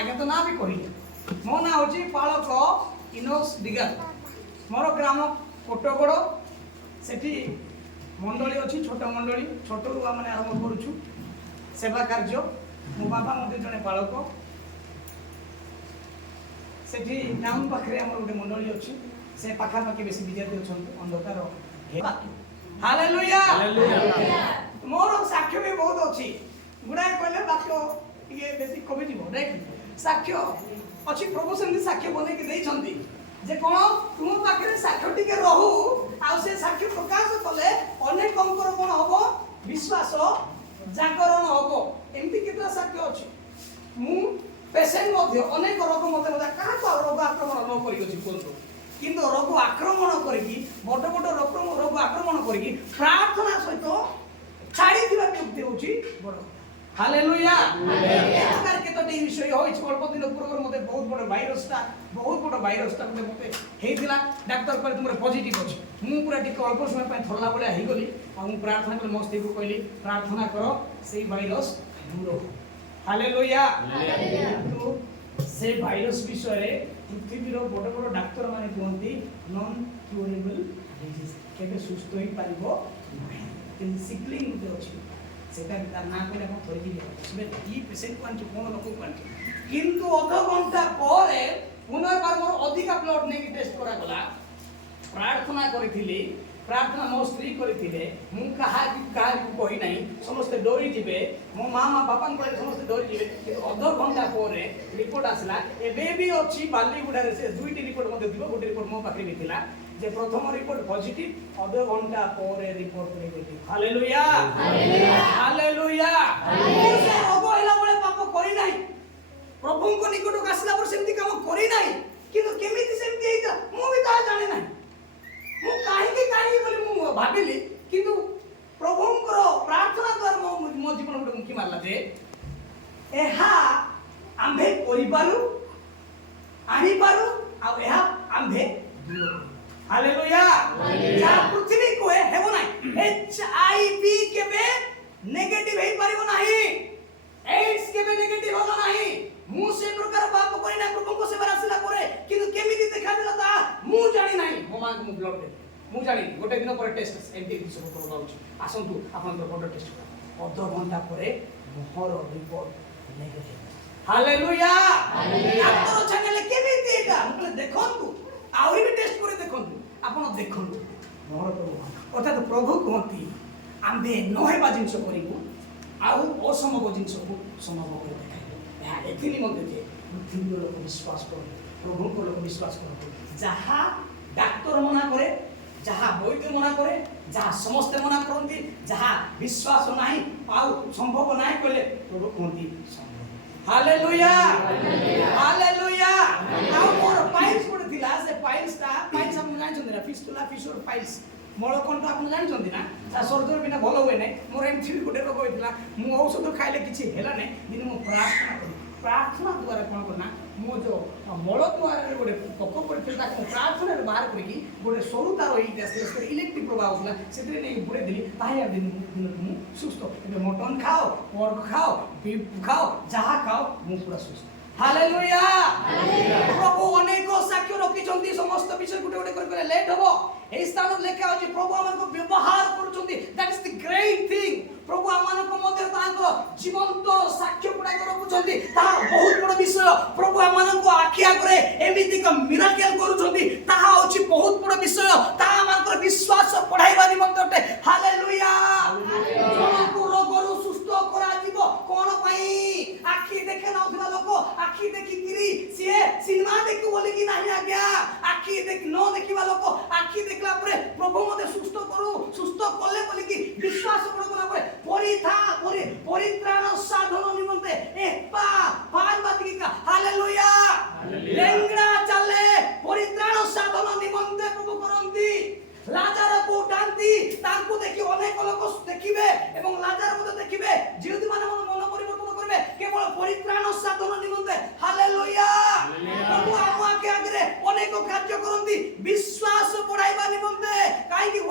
आगे तो ना भी कहले मो ना होची पालक इनोस दिगल मोर ग्राम कोटगड़ सेठी मंडली अच्छी छोट मंडली छोट रू मैंने आरंभ करुचु सेवा कार्य मो बाबा मध्य जड़े पालक सेठी टाउन पाखे आम गोटे मंडली अच्छी से पाखापाखि बेसी विद्यार्थी अच्छा अंधकार हालेलुया मोर साक्ष्य भी बहुत अच्छी गुड़ाए कहले वाक्य ये बेसी कमी जीव राइट साक्ष्य अच्छी प्रभु सेमती साक्ष्य बनैकी देइछंती जे कोन तुम पाखे साक्ष्य टिके रहू आ से साक्ष्य प्रकाश कले अनेक अंकर कोन हबो विश्वास जागरण हबो एमती केतला साक्ष्य अछि मु पेशेंट मध्ये अनेक रोग मते कहा तो रोग आक्रमण न करी अछि कोन किंतु रोग आक्रमण करी बड़ बड़ रोग आक्रमण करी प्रार्थना सहित छाड़ी दिबा व्यक्ति होची बड़ हालेलुया प्रकार केतोटी विषय होई अल्प दिन पूर्व मते बहुत बड़ भाइरसटा मते हेइतिला डॉक्टर कहले तुमरे पॉजिटिव अछि मु पूरा टिक अल्प समय पय थल्ला बळे हेइ गली आ मु प्रार्थना कर मस्ती को कहली प्रार्थना करो सेई भाइरस दूर हो हालेलुया तो से भाइरस विषय रे पृथ्वी रो बड़ बड़ डॉक्टर माने कहंती नॉन क्यूरेबल डिजीज केबे सुस्त होई पारिबो कि सिकलिंग जे अछि सेटा तार ना कहले हम थोड़ी दिबे इसमें ई पेशेंट क्वांटी कोन लोक क्वांटी किंतु आधा घंटा परे पुनर्बार मोर अधिक ब्लड नै टेस्ट करा गला प्रार्थना करिथिली प्रार्थना मो स्त्री करिथिले मु कहा को कहि नाही समस्त डोरी जिबे मो मामा बापा को समस्त डोरी जिबे किंतु आधा घंटा परे रिपोर्ट आसला एबे भी अछि बालीगुडा रे से दुईटी रिपोर्ट मध्ये दिबो गोटे रिपोर्ट मो पाखे भी थिला जे प्रथम रिपोर्ट पॉजिटिव आधा घंटा परे report negative hallelujah hallelujah hallelujah रोग हैला बळे पाप करि नाही प्रभु को निकट आसला पर सेमती काम करि नाही किंतु केमिति सेमती हेता मु भी ता जाने नाही मु काहे बोली मु भाबिली किंतु प्रभुंकर प्रार्थना द्वारा मो जीवन गोटे मुखी मारला जे एहा आम्भे परिबारु आनी पारु आ एहा आम्भे हालेलुया या पृथ्वी को हेबो नाही एचआईवी केबे नेगेटिव हे पारिबो नाही एड्स केबे नेगेटिव होगा नाही मु से प्रकार पाप करि ना प्रभु को सेवा आसला परे किंतु केमिति देखा देला ता मु जानि नाही मो मान मु ब्लड दे मु जानि गोटे दिन पर टेस्ट एमटी सब करबा अछि आसंतु आपन तो ब्लड टेस्ट कर आधा घंटा परे मोहर रिपोर्ट नेगेटिव हालेलुया हालेलुया आपन चैनल केमिति एटा मतलब देखंतु आउरी भी टेस्ट करे देखंतु आपन देखंतु मोर प्रभु अर्थात प्रभु कहती आंबे न हेबा जिंस करिबु आउ असंभव जिंस को संभव कर देखाइबो या एथिनि मध्ये जे पृथ्वी लोक विश्वास कर प्रभु को लोक विश्वास कर जहा डॉक्टर मना करे जहा वैद्य मना करे जहा समस्त मना करंती जहा विश्वास नाही आउ संभव नाही कहले प्रभु कहती संभव हालेलुया हालेलुया आउ मोर पाइल्स पड़े थिला से पाइल्स हम जानि छन ना फिस्टुला फिशर पाइल्स मळकंठ आपण जानि छन ना सा सर्जरी बिना भलो होय नै मोर एमथि गोटे रोग होइतिला मु औषध खाइले किछि हेला नै दिन मु प्रार्थना द्वारा कोन करना मो जो मळ द्वारा रे गोटे पक्क पड़े थिला को प्रार्थना रे बाहर करी गोटे सरू तार होई देस इलेक्ट्रिक प्रभाव होला सेतरे नै बुरे दिली ताहे दिन मु सुस्त एबे मटन खाओ पोर्क खाओ बीफ खाओ जहा खाओ मु पूरा सुस्त हालेलुया प्रभु अनेक साक्ष्य रखी चंती समस्त विषय गुटे गुटे कर लेट हबो ए स्थान लेखा अछि प्रभु हमको व्यवहार करूचंती that is the great thing प्रभु हमनको मध्य तांको जीवंत साक्ष्य गुडा रखुचंती ता बहुत बड़ विषय प्रभु हमनको आखि आगरे एमिति का मिराकल करूचंती ता अछि बहुत बड़ विषय ता हमको विश्वास पढ़ाइबा निमंत्रण हालेलुया हमको रोगरु सुस्त करा जीव कोन पई आखि देखे नथिला लोक आखि देखि किरी से सिनेमा देखि बोली कि नाही आज्ञा आखि देख न देखिबा लोक आखि देखला परे प्रभु मते सुस्त करू सुस्त करले बोली कि विश्वास करला परे परित्राण साधन निमंते एकपा पार्वती का हालेलुया लेंगड़ा चले परित्राण साधन निमंते प्रभु करंती लाजार को उठांती तांको देखि अनेक लोक देखिबे एवं लाजार को देखिबे जीवती माने मन परिवर्तन करबे केवल परित्राण साधन निमंते हालेलुया प्रभु आमा के आगे अनेक कार्य करंती विश्वास बढ़ाइबा निमंते काई कि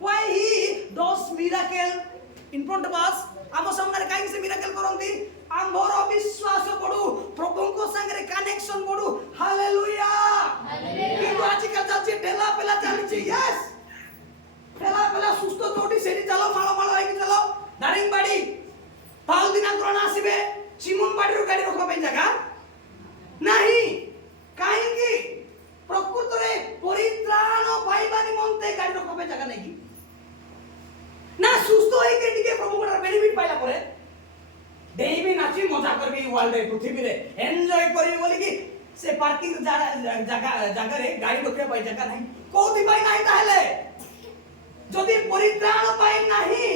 why he does miracle in front of us आम सामने काई से मिराकल करंती आंभर विश्वास पडू प्रभु वर्ल्ड पृथ्वी रे एन्जॉय करी बोली कि से पार्किंग जगह रे गाड़ी रखिया पाई जगह नहीं कोथि पाई नहीं ताहले जदि परित्राण पाई नहीं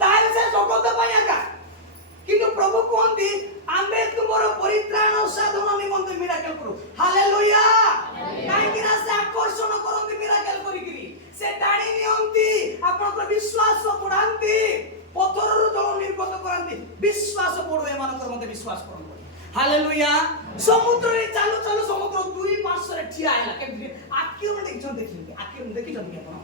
ताहले से जगत पाई आका किंतु प्रभु कहंती आम्बे तुमरो परित्राण साधन निमंते मिराकल करू हालेलुया काहे कि ना से आकर्षण करंती मिराकल करी करी से टाणी नियंती आपनकर विश्वास बढ़ांती पत्थररु जल निर्गत करंती विश्वास बढ़ो एमानकर मते विश्वास करन हालेलुया समुद्र रे चालू चालू समुद्र दुई पार्श्व रे ठिया हैला के आखिर में देखिछन देखिले आखिर में देखिछन कि आपण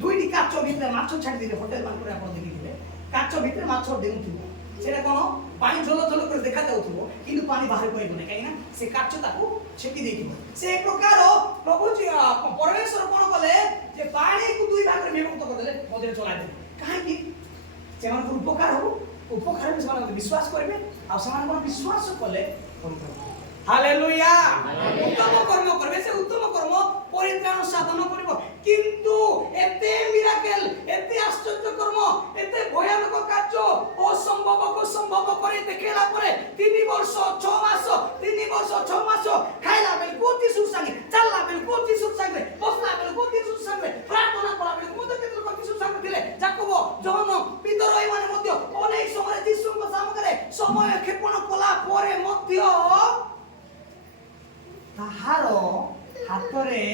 दुईटी काचो भितर माछो छाडी दिले होटल मान करे आपण देखिले काचो भितर माछो देउथिबो सेटा कोन पानी झोल झोल कर देखा जाउथिबो किंतु पानी बाहर कोइ बने काई ना से काचो ताकू छेकी देथिबो से एक प्रकार प्रभु जी परमेश्वर कोन कले जे पानी को दुई भाग रे विभक्त कर देले मधे चला दे काहे कि सेमान को उपकार हो उपकार में सेमान विश्वास करबे आ सेमान को विश्वास कले हालेलुया उत्तम कर्म करबे से उत्तम कर्म परित्राण साधन करिवो किंतु एते मिराकल एते आश्चर्य कर्म एते भयानक कार्य असंभव को संभव करे देखेला परे 3 वर्ष 6 मास 3 वर्ष 6 मास खाइला बेल कोति सुसांगे चलला बेल कोति सुसांगे बसला बेल कोति सुसांगे प्रार्थना कला बेल कोति केते कोति सुसांगे थिले जाकबो जहन पितर एई माने मध्य अनेक समय यीशुଙ୍କ सामने समय क्षेपण कला परे मध्य ताहार हातरे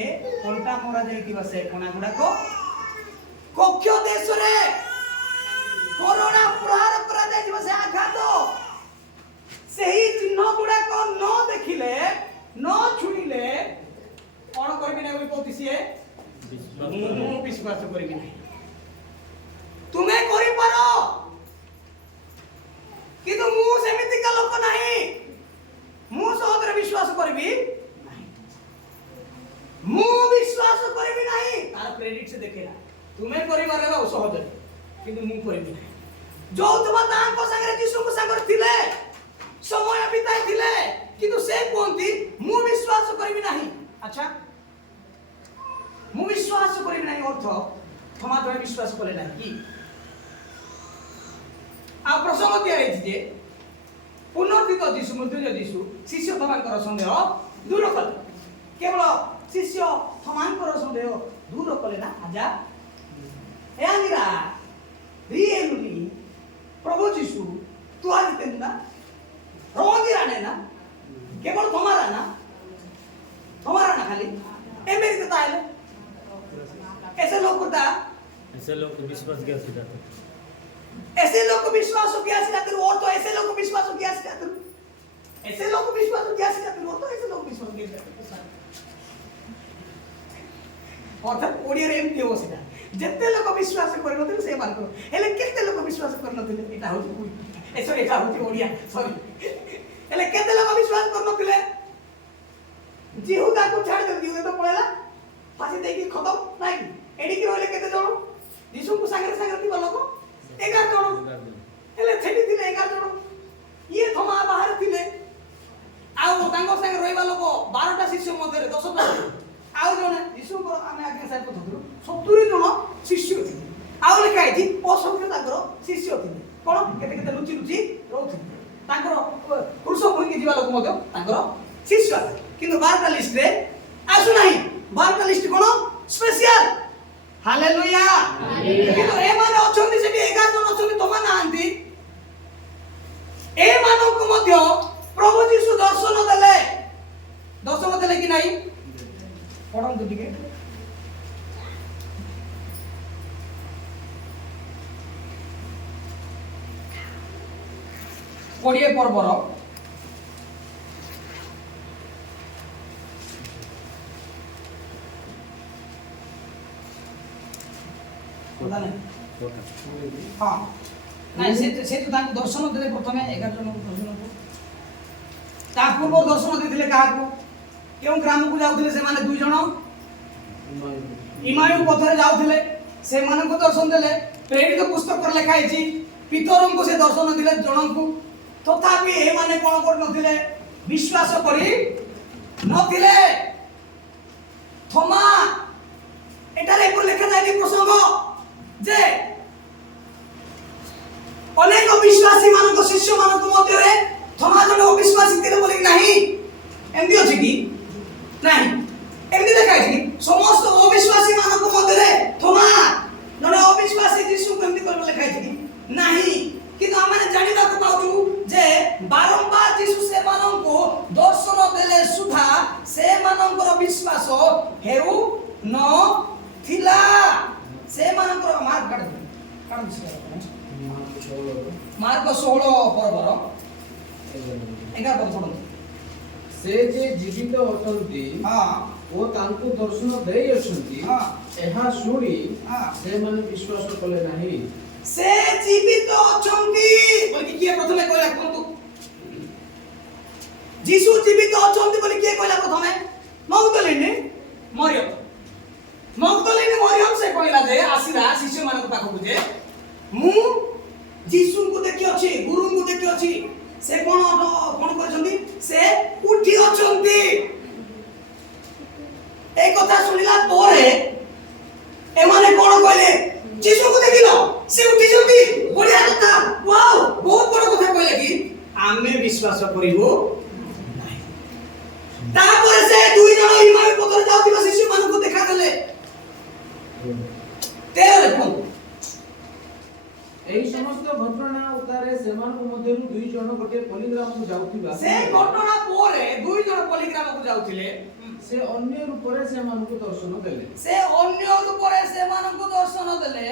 कोंटा मरा जाइतिबा से कोना गुडा को कक्ष देश रे कोरोना प्रहार करा जाइतिबा से आघात सेही चिन्ह गुडा को न देखिले न छुइले कोन करबि नै ओइ पतिसिए विश्वास करबि नै तुमे करि पारो किंतु मु सेमिति का लोक नाही मु सहोदर विश्वास करबि मु विश्वास करबि नाही तार क्रेडिट से देखेला तुमे करिबार रे सहज किंतु मु करबि नाही जो तुम तांको संगे यीशु को संगे थिले समय बिताई थिले किंतु से कोंती मु विश्वास करबि नाही अच्छा मु विश्वास करबि नाही अर्थ थमा द्वारा विश्वास करे नाही कि आ प्रसंग दिया रे जे पुनर्जित यीशु मृत्यु यीशु शिष्य थमांकर संदेह दूर कले केवल शिष्य थमांकर संदेह दूर कले ना आजा एंगिरा रिएलुली प्रभु यीशु तू आज तेना रोंगिरा ने ना केवल तुम्हारा ना खाली अमेरिका ताले ऐसे लोग विश्वास किया सीधा ऐसे लोग को विश्वास हो गया सीधा और तो ऐसे लोग को विश्वास हो गया सीधा ऐसे लोग को विश्वास हो गया सीधा और तो ऐसे लोग विश्वास हो गया अर्थात ओडिया रे एमती हो सीधा जत्ते लोग विश्वास करनथिले से मान करो हेले केते लोग विश्वास करनथिले एटा हो ऐसा एटा हो ओडिया सॉरी हेले केते लोग विश्वास करनथिले जिहुदा को छाड़ दे जिहुदा तो पळेला फासी देकी खत्म नाही एडी की होले केते जण यीशु को सागर सागर दी लोग 11 जण हेले छेडी थिले 11 जण ये थमा बाहर थिले आउ तांगो संगे रहइबा लोग 12टा शिष्य मध्ये 10टा आउ जण यीशु को आमे आगे साइड को धरु 70 जण शिष्य थिले आउ लेखाय थी असंख्य ताकर शिष्य थिले कोन केते केते लुचि लुचि रहउथिले ताकर पुरुष भंगी जीवा लोक मध्ये ताकर शिष्य किंतु 12टा लिस्ट रे आसु नाही 12टा लिस्ट कोन स्पेशल हालेलुया किंतु ए माने अछंती सेठी 11 जण अछंती तमा नांती ए मानक मध्ये प्रभु यीशु दर्शन देले कि नाही पढन तो टिके कोडिए पर्वर हाँ नहीं से तो ताको दर्शन देले प्रथमे 11 जन दर्शन को ता पूर्व दर्शन देथिले काहा को केउ ग्राम को जाउथिले से माने दुई जन इमायु पथरे जाउथिले से माने को दर्शन देले प्रेरित पुस्तक पर लिखा है पितरन को से दर्शन दिले जन को तथापि ए माने कोन कर नथिले विश्वास करी नथिले थोमा एटारे को लिखा जाय प्रसंग जे अनेक अविश्वासी मानक शिष्य मानक मध्य थोमा जन अविश्वासी थिले बोली नहीं एमदी अछि कि नहीं एमदी देखा अछि समस्त अविश्वासी मानक मध्य थोमा जन अविश्वासी यीशु को एमदी कर लिखा अछि कि नहीं किंतु आमे जानिबा को पाउछु जे बारंबार यीशु से मानन को दर्शन देले सुधा से मानकर विश्वास हेउ न थिला से मानकर मार्ग काढ मार्ग 16 पर्वर 11 पद पढନ୍ତୁ से जे जीवित अछंती हां ओ तांको दर्शन देई अछंती हां एहा सुनी हां से मन विश्वास कले नाही से जीवित अछंती बोली किए प्रथमे कहला कोंतु जीसु जीवित अछंती बोली किए कहला प्रथमे मगदलिनी मरियम से कहला जे आसीरा शिष्य मानक पाखु जे मु जीसु को देखि अछि गुरु को देखि अछि से कोन करछंती से उठी अछंती ए कथा सुनिला तोरे ए माने कोन कहले जीसु को देखिलो से उठी जंती बढ़िया कथा वाओ बहुत बड़ कथा कहले कि आमे विश्वास करिवो नाही तापर से दुई जण हिमालय पथर जाउतिबा शिष्य मान को देखा देले तेरे देखो एही समस्त घटना उतारे सेमान को मध्यरु दुई जण गोटे पलिग्राम को जाउतिबा से घटना पोरे दुई जण पलिग्राम को जाउतिले से अन्य रूपरे सेमान को दर्शन देले से अन्य रूपरे सेमान को दर्शन देले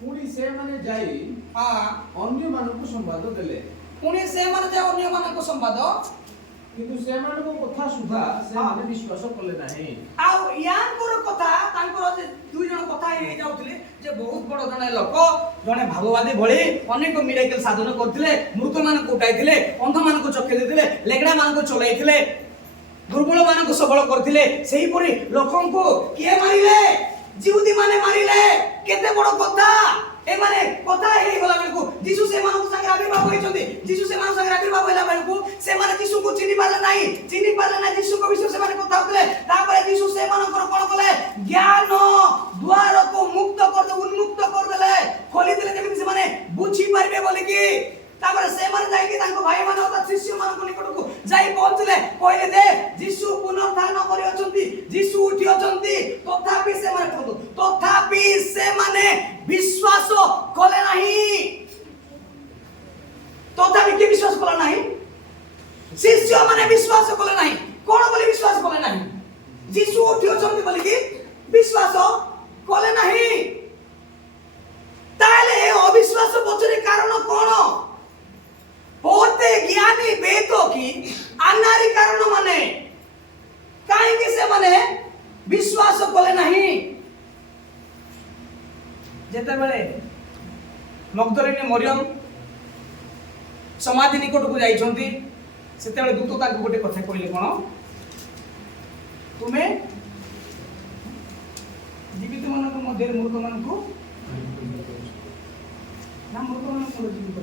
पुणी से माने जाई हां अन्य मान को संवाद देले पुणी से माने जे अन्य मान को संवाद किंतु से मान को कथा सुधा से माने विश्वास करले नाही आउ यानकर कथा तांकर जे दुई जण कथा हे जाउतिले जे बहुत बड़ जने लोक जने भाववादी भଳି अनेक मिरेकल साधन करथिले मृत मान को उठाइथिले अंध मान को चक्के देथिले लेगडा मान को चलाइथिले दुर्बल मान को सबल करथिले सेही परि लोकन को के मारिले जीवदी माने मारिले केते बड़ कथा ए माने कथा हे गला बेलको जीसु से मानव संग आविर्भाव होइछन्ती जीसु से मानव संग आविर्भाव होला बेलको से माने जीसु को चिनि पाले ना जीसु को विषय से माने कथा होतले तापर जीसु से मानकर कोन कले ज्ञान द्वार को मुक्त कर दे उन्मुक्त कर देले खोली देले जेमिति से माने बुझी पारबे बोले कि तापर से माने जाई कि तांको भाई माने अर्थात शिष्य मान को निकट को जाई पहुंचले कहले दे जीसु पुनरुत्थान करि अछंती जीसु उठी अछंती तथापि से माने कहतो तथापि से माने विश्वास कले नाही तथापि के विश्वास कले नाही शिष्य माने विश्वास कले नाही कोन बोली विश्वास कले नाही जीसु उठी अछंती बोली कि विश्वास कले नाही ताले अविश्वास पछरे कारण कोन होते ज्ञानी वेदों की अनारी कारण माने काहे कि से माने विश्वास कले नहीं जेते बेले मगदलिनी मरियम समाधि निकट को जाई छंती सेते बेले दूत ताको गोटे कथा कहले कोन तुमे जीवित मानक मध्य मृत मानक ना मृत मानक जीवित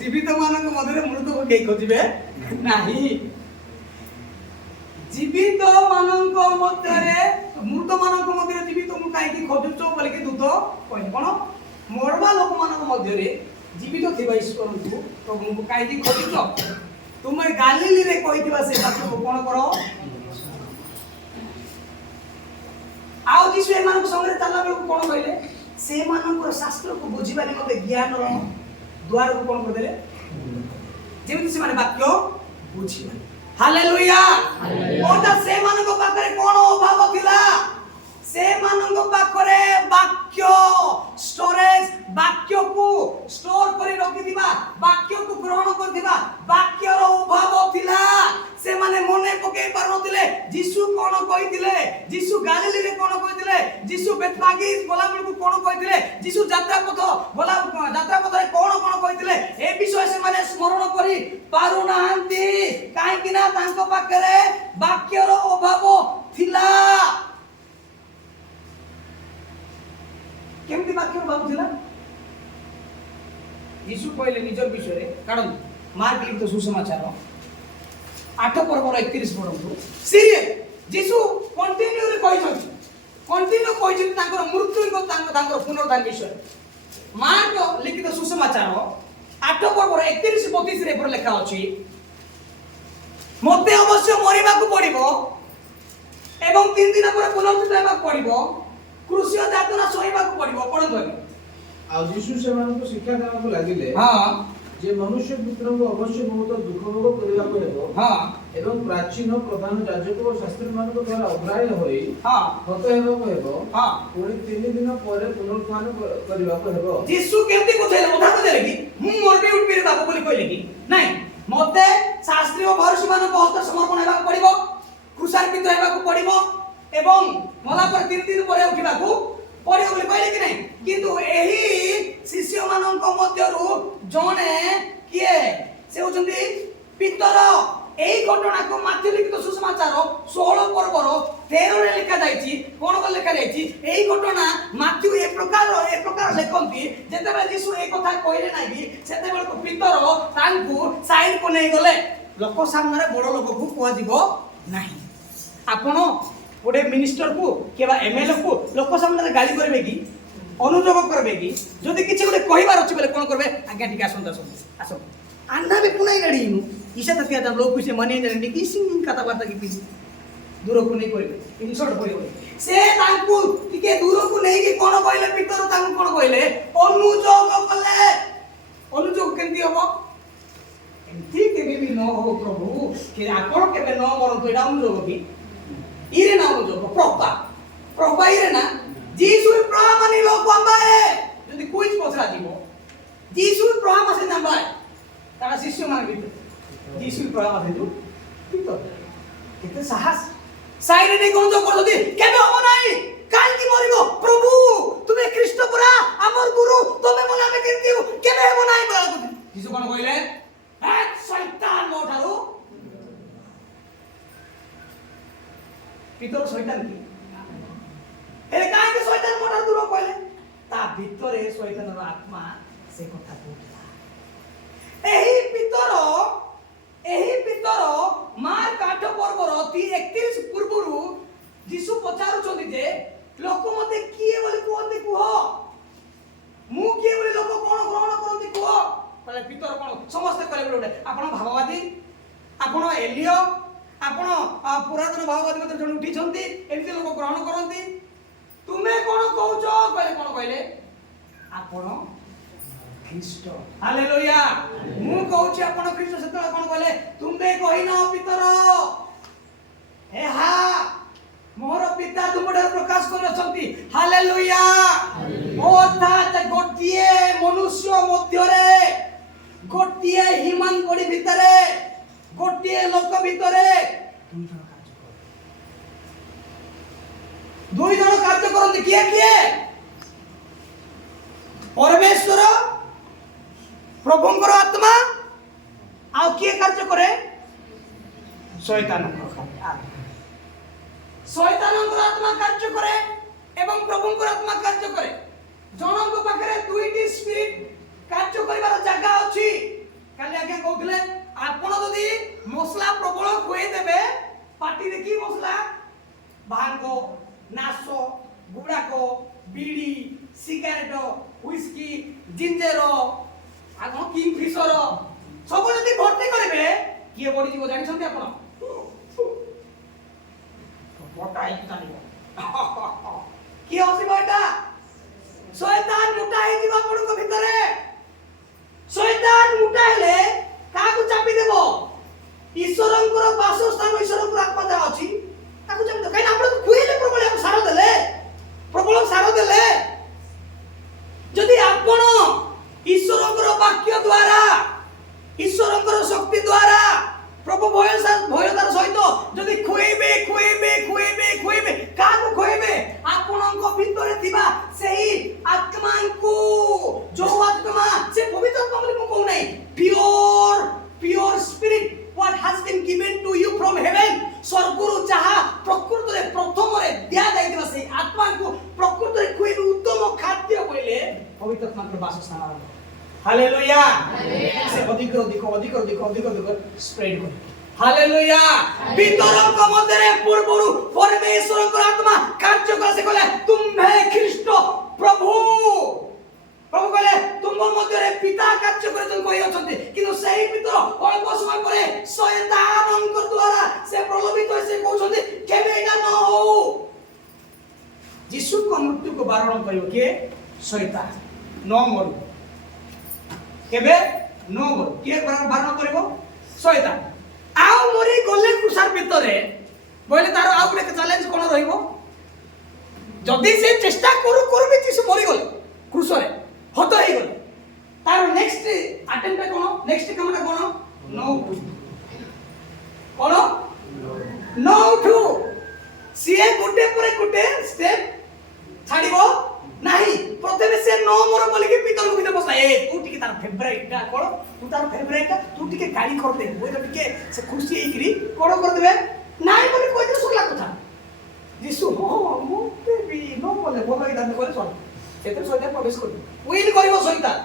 जीवित मानक मध्य मृत को के खोजिबे नाही जीवित मानक मध्य मृत मानक मध्य जीवित को काई की खोजुचो बोले कि दूत कहले कोन मरबा लोक मानक मध्य रे जीवित थिबा ईश्वर को प्रभु को काई की खोजुचो तुमे गालीली रे कहिथिबा से बात को कोन करो आउ जीसु ए मानक संगे चलला बेल को कोन कहले से मानकर शास्त्र को बुझिबा निमते ज्ञान रो द्वार को कोन कर देले जेमिति से माने वाक्य बुझिबा हालेलुया ओटा से मानक पाखरे कोन अभाव थिला से मानक पाखरे वाक्य स्टोरेज वाक्य को स्टोर करी रखि दिबा वाक्य को ग्रहण कर दिबा वाक्य रो अभाव थिला से माने मने पके पारनतिले जीसु कोन कहितिले जीसु गालीली रे कोन कहितिले जीसु बेतबागी गोला बेल को कोन कहितिले जीसु यात्रा पथ रे कोन कहितिले ए विषय से माने स्मरण करी पारु नाहंती काहे कि ना तांको पाखरे वाक्य रो अभाव थिला केमति वाक्य रो अभाव थिला यीशु कहले निजर विषय रे कारण मार्क लिखित सुसमाचार 8 पर्व 31 पढନ୍ତୁ सीरियल जीसु कंटिन्यू रे कहि छथि कंटिन्यू कहछि तांकर मृत्यु तांकर पुनरुत्थान विषय मार्क लिखित सुसमाचार 8 पर्व 31-32 रे पर लिखा अछि मते अवश्य मरिबाकू पड़िबो एवं 3 दिन पर पुनरुत्थित हेबाकू पड़िबो क्रूसीय यातना सहिबाकू पड़िबो पढ धरि आ यीशु सेମାନଙ୍କୁ शिक्षा देବାକୁ ଲାଗିଲେ हां जे मनुष्य पुत्रଙ୍କୁ अवश्य बहुत दुख भोग କରିବାକୁ ହେବ हां ଏବଂ ପ୍ରାଚୀନ ପ୍ରଧାନ ଯାଜକ ଓ ଶାସ୍ତ୍ରୀମାନଙ୍କ ଦ୍ୱାରା ଅଗ୍ରାହ୍ୟ ହୋଇ हां ହତ ହେବାକୁ ହେବ हां ପୁଣି 3 ଦିନ ପରେ ପୁନରୁତ୍ଥାନ କରିବାକୁ ହେବ। यीशु केमती बुझेले उठा बुझेले कि मु मरबे उठबे बाबू बोली कहले कि नहीं मते शास्त्री और फरीसी मानको हस्त समर्पण हेबाकू पड़िबो क्रूसार्पित हेबाकू पड़िबो एवं मला पर 3 दिन ପରେ उठिबाकू पड़िबो बोली कहले कि नहीं किंतु एही शिष्य मानको मध्यरु जणे किए से होचंदी पितर एही घटना को माथि लिखित सुसमाचार 16 पर्वर 13 रे लिखा जायछि कोन को लिखा जायछि एही घटना माथि ए प्रकार लेखंती जेतेबे यीशु ए कथा कहले नाही कि सेतेबे को पितर तांकू साइड को नै गले लोक सामने बड़ लोक को कोआ दिबो नाही आपण ओडे मिनिस्टर को केबा एमएलए को लोक सामने गाली करबे कि अनुजोग करबे कि जदि किछि गोटे कहिबार अछि बोले कोन करबे आज्ञा टिका आसो अन्ना बे पुनाई गाड़ी नु इसे तकिया दा लोग कुछ मने जने कि सिंगिंग कथा बार्ता की पीछे दूर को नहीं करबे इंसल्ट करबे से तांकू टिके दूर को नहीं कि कोन कहले पितर तांकू कोन कहले अनुजोग कले अनुजोग केंती हबो एंती केबे भी न हो प्रभु कि आपण केबे न मरतो एडा अनुजोग भी इरे ना अनुजोग प्रभा इरे ना जीसु प्रमाणी लोक आंबाए जदि कोई पछरा दिबो जीसु प्रमाण से नंबाए तारा शिष्य मान भी जीसु प्रमाण से जो पितर केते साहस साइरे नै गंज कर दि केबे हो नाही काल की मरिबो प्रभु तुमे ख्रीष्ट पुरा हमर गुरु तमे मना में केंती केबे हो नाही बोला जीसु कोन कहले एक शैतान मोठारो पितर शैतान की एले काहे के शैतान मोठार दूर कहले ता भितरे शैतानर आत्मा से कथा कहला एही पितर मार्क 8 पर्वर 31 पूर्वरु यीशु पचारु छथि जे लोक मते किए बोली कोनते कुहो मु किए बोली लोक कोन ग्रहण करंती कुहो कहले पितर कोन समस्त कहले बोले आपण भाववादी आपण एलियो आपण पुरातन भाववादी मते जण उठी छथि एमती लोक ग्रहण करंती तुमे कोन कहउछो कहले कोन कहले आपण ख्रीष्ट हालेलुया मु कहउछि आपण ख्रीष्ट सेतला कोन कहले तुमे कहिना पितर एहा मोर पिता तुमडे प्रकाश करछंती हालेलुया अर्थात गोटिए मनुष्य मध्यरे गोटिए हिमान बडी भितरे गोटिए लोक भितरे दुई जण कार्य करंती किए किए परमेश्वर प्रभुंकर आत्मा आ किए कार्य करे शैतानकर आत्मा कार्य करे एवं प्रभुंकर आत्मा कार्य करे जनक पाखरे दुईटी स्पिरिट कार्य करिवार जगह अछि काली आगे कहउतले आपण जदी मसला प्रबल खोए देबे पार्टी रे की मसला भांगो नासो गुड़ाको बीड़ी सिगारेट व्हिस्की जिंजर आगो किंगफिशर सब जदी भर्ती करबे किए बडी जीव जानि छथि आपण मोटाई जानिबो की हसिबो एटा शैतान मुटाई जीवा पडको भितरे शैतान मुटाइले काकू चापी देबो ईश्वरंकर वासस्थान ईश्वरंकर आत्मा जा अछि ताकू चापी दे काई आपण खुइले प्रबल सारो देले जदि आपण ईश्वरंकर वाक्य द्वारा ईश्वरंकर शक्ति द्वारा प्रभु भयदार सहित जदि खुएबे काकू खुएबे आपणक भितरे थिबा सेही आत्मा को जो आत्मा से पवित्र आत्मा बोली मु कहू नै pure spirit what has been given to you from heaven स्वर्गरु जहा प्रकृति रे प्रथम रे दिया जाइतिबा से आत्मा को प्रकृति रे खुएबे उत्तम खाद्य बोले पवित्र आत्मा के वासस्थान हालेलुया से अधिक स्प्रेड कर हालेलुया पितरों को मध्य पूर्वरु परमेश्वर को आत्मा कार्य कर से कहले तुम्हे ख्रीष्ट प्रभु प्रभु कहले तुम मध्य पिता कार्य कर कहि अछंती किंतु सही पितर अल्प समय परे शैतान द्वारा से प्रलोभित होय से कहउछंती केबे एटा न हो यीशु को मृत्यु को बारण करियो के शैतान न मरु केबे न मरु के बारण करिवो शैतान आउ मरी गले कुसार भितरे बोले तार आउ एक चैलेंज कोन रहिबो जदी से चेष्टा करू करू भी यीशु मरी गले क्रूसरे हत हे गले तार नेक्स्ट अटेम्प्ट कोन नेक्स्ट कामटा कोन नो कोन नो उठू सीए गुटे परे गुटे स्टेप छाड़िबो नाही प्रथमे से नो मोर बोली के पितल को बसला ए तू टिके तार फेवरेट टा कोन तू तार फेवरेट टा तू टिके गाड़ी कर दे बोले टिके से खुशी हेकरी कोन कर देबे नाही बोली कोइ दिन सुनला कथा यीशु हो मोते भी नो बोले बोले दान करे चल सेते शैतान प्रवेश कर विल करिवो शैतान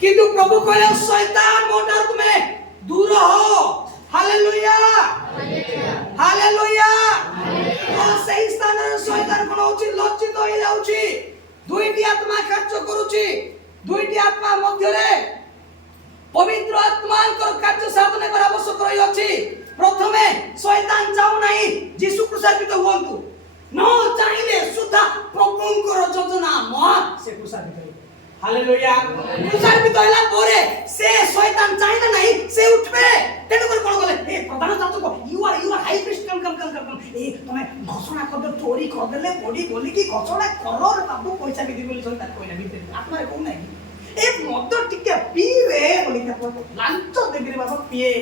किंतु प्रभु कहले शैतान मोटर तुमे दूर हो हालेलुया हालेलुया हालेलुया सही स्थान रे शैतान कोन होची लज्जित होई जाउची दुईटी आत्मा कार्य करूची दुईटी आत्मा मध्य रे पवित्र आत्मा को कार्य साधन कर आवश्यक रही अछि प्रथमे शैतान चाहू नाही यीशु क्रूसार्पित हुवंतु न चाहिले सुधा प्रभुंकर योजना महा से क्रूसार्पित हालेलुया क्रूसार्पित होला परे से शैतान चाहिले नाही से उठबे तेनु कर कोन गले ए प्रधान जातक यू आर हाई प्रीस्ट कम ए तमे घोषणा कर दो चोरी कर देले बॉडी बोली की घोषणा करो रे बाबू पैसा भी बोली शैतान कोइना भीतर आत्मा रे कोन नाही ए मद टिके पी रे बोली का लांच देबे बाबा पिए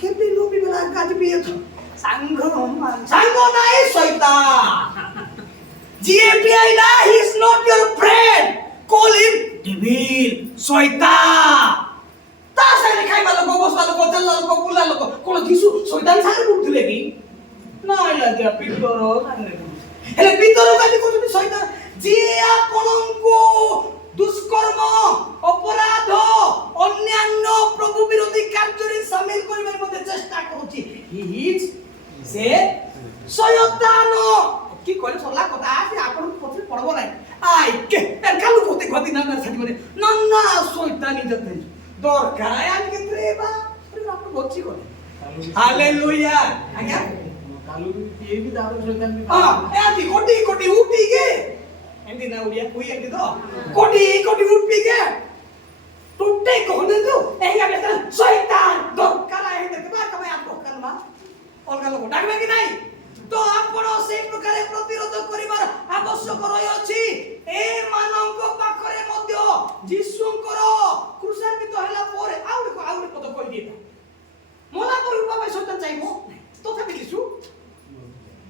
केबे लोबी बला गाज पिए तो सांग नाही शैतान जीएपीआई ना he is not your friend call him devil शैतान ता सारे खाइ वाला को बस वाला को चल वाला को बुला लोग कोन यीशु शैतान सारे बुझले की ना या पितरो सारे हेले पितरो काली को शैतान जे आपनको दुष्कर्म अपराध अन्यान्य प्रभु विरोधी कार्य रे शामिल करिबार मध्ये चेष्टा करूची ही इज से शैतान की कहले सरला कथा से आपन पछे पड़बो नै आइ के कालु कोते गति ना छाती माने नन्ना शैतानी जते दरकार आनि के त्रेबा अरे आपन बच्ची कोले हालेलुया आज्ञा कालू ये भी दारू शैतान भी हां ए आती कोटी कोटी उठी के एंदी ना उड़िया कोई एंदी तो कोटी कोटी उठ पी के टूटे कोने तो एगा बेटा शैतान दरकार आइ देते बा कबे आप कनमा अलगा लोग डाकबे कि नाही तो आपण से प्रकार प्रतिरोध करिवार आवश्यक रही अछि ए मानव पाखरे मध्य यीशुंकर क्रूसार्पित होला परे आउरे पद कहि दिता मोला पर रूपा शैतान चाहिबो तो था यीशु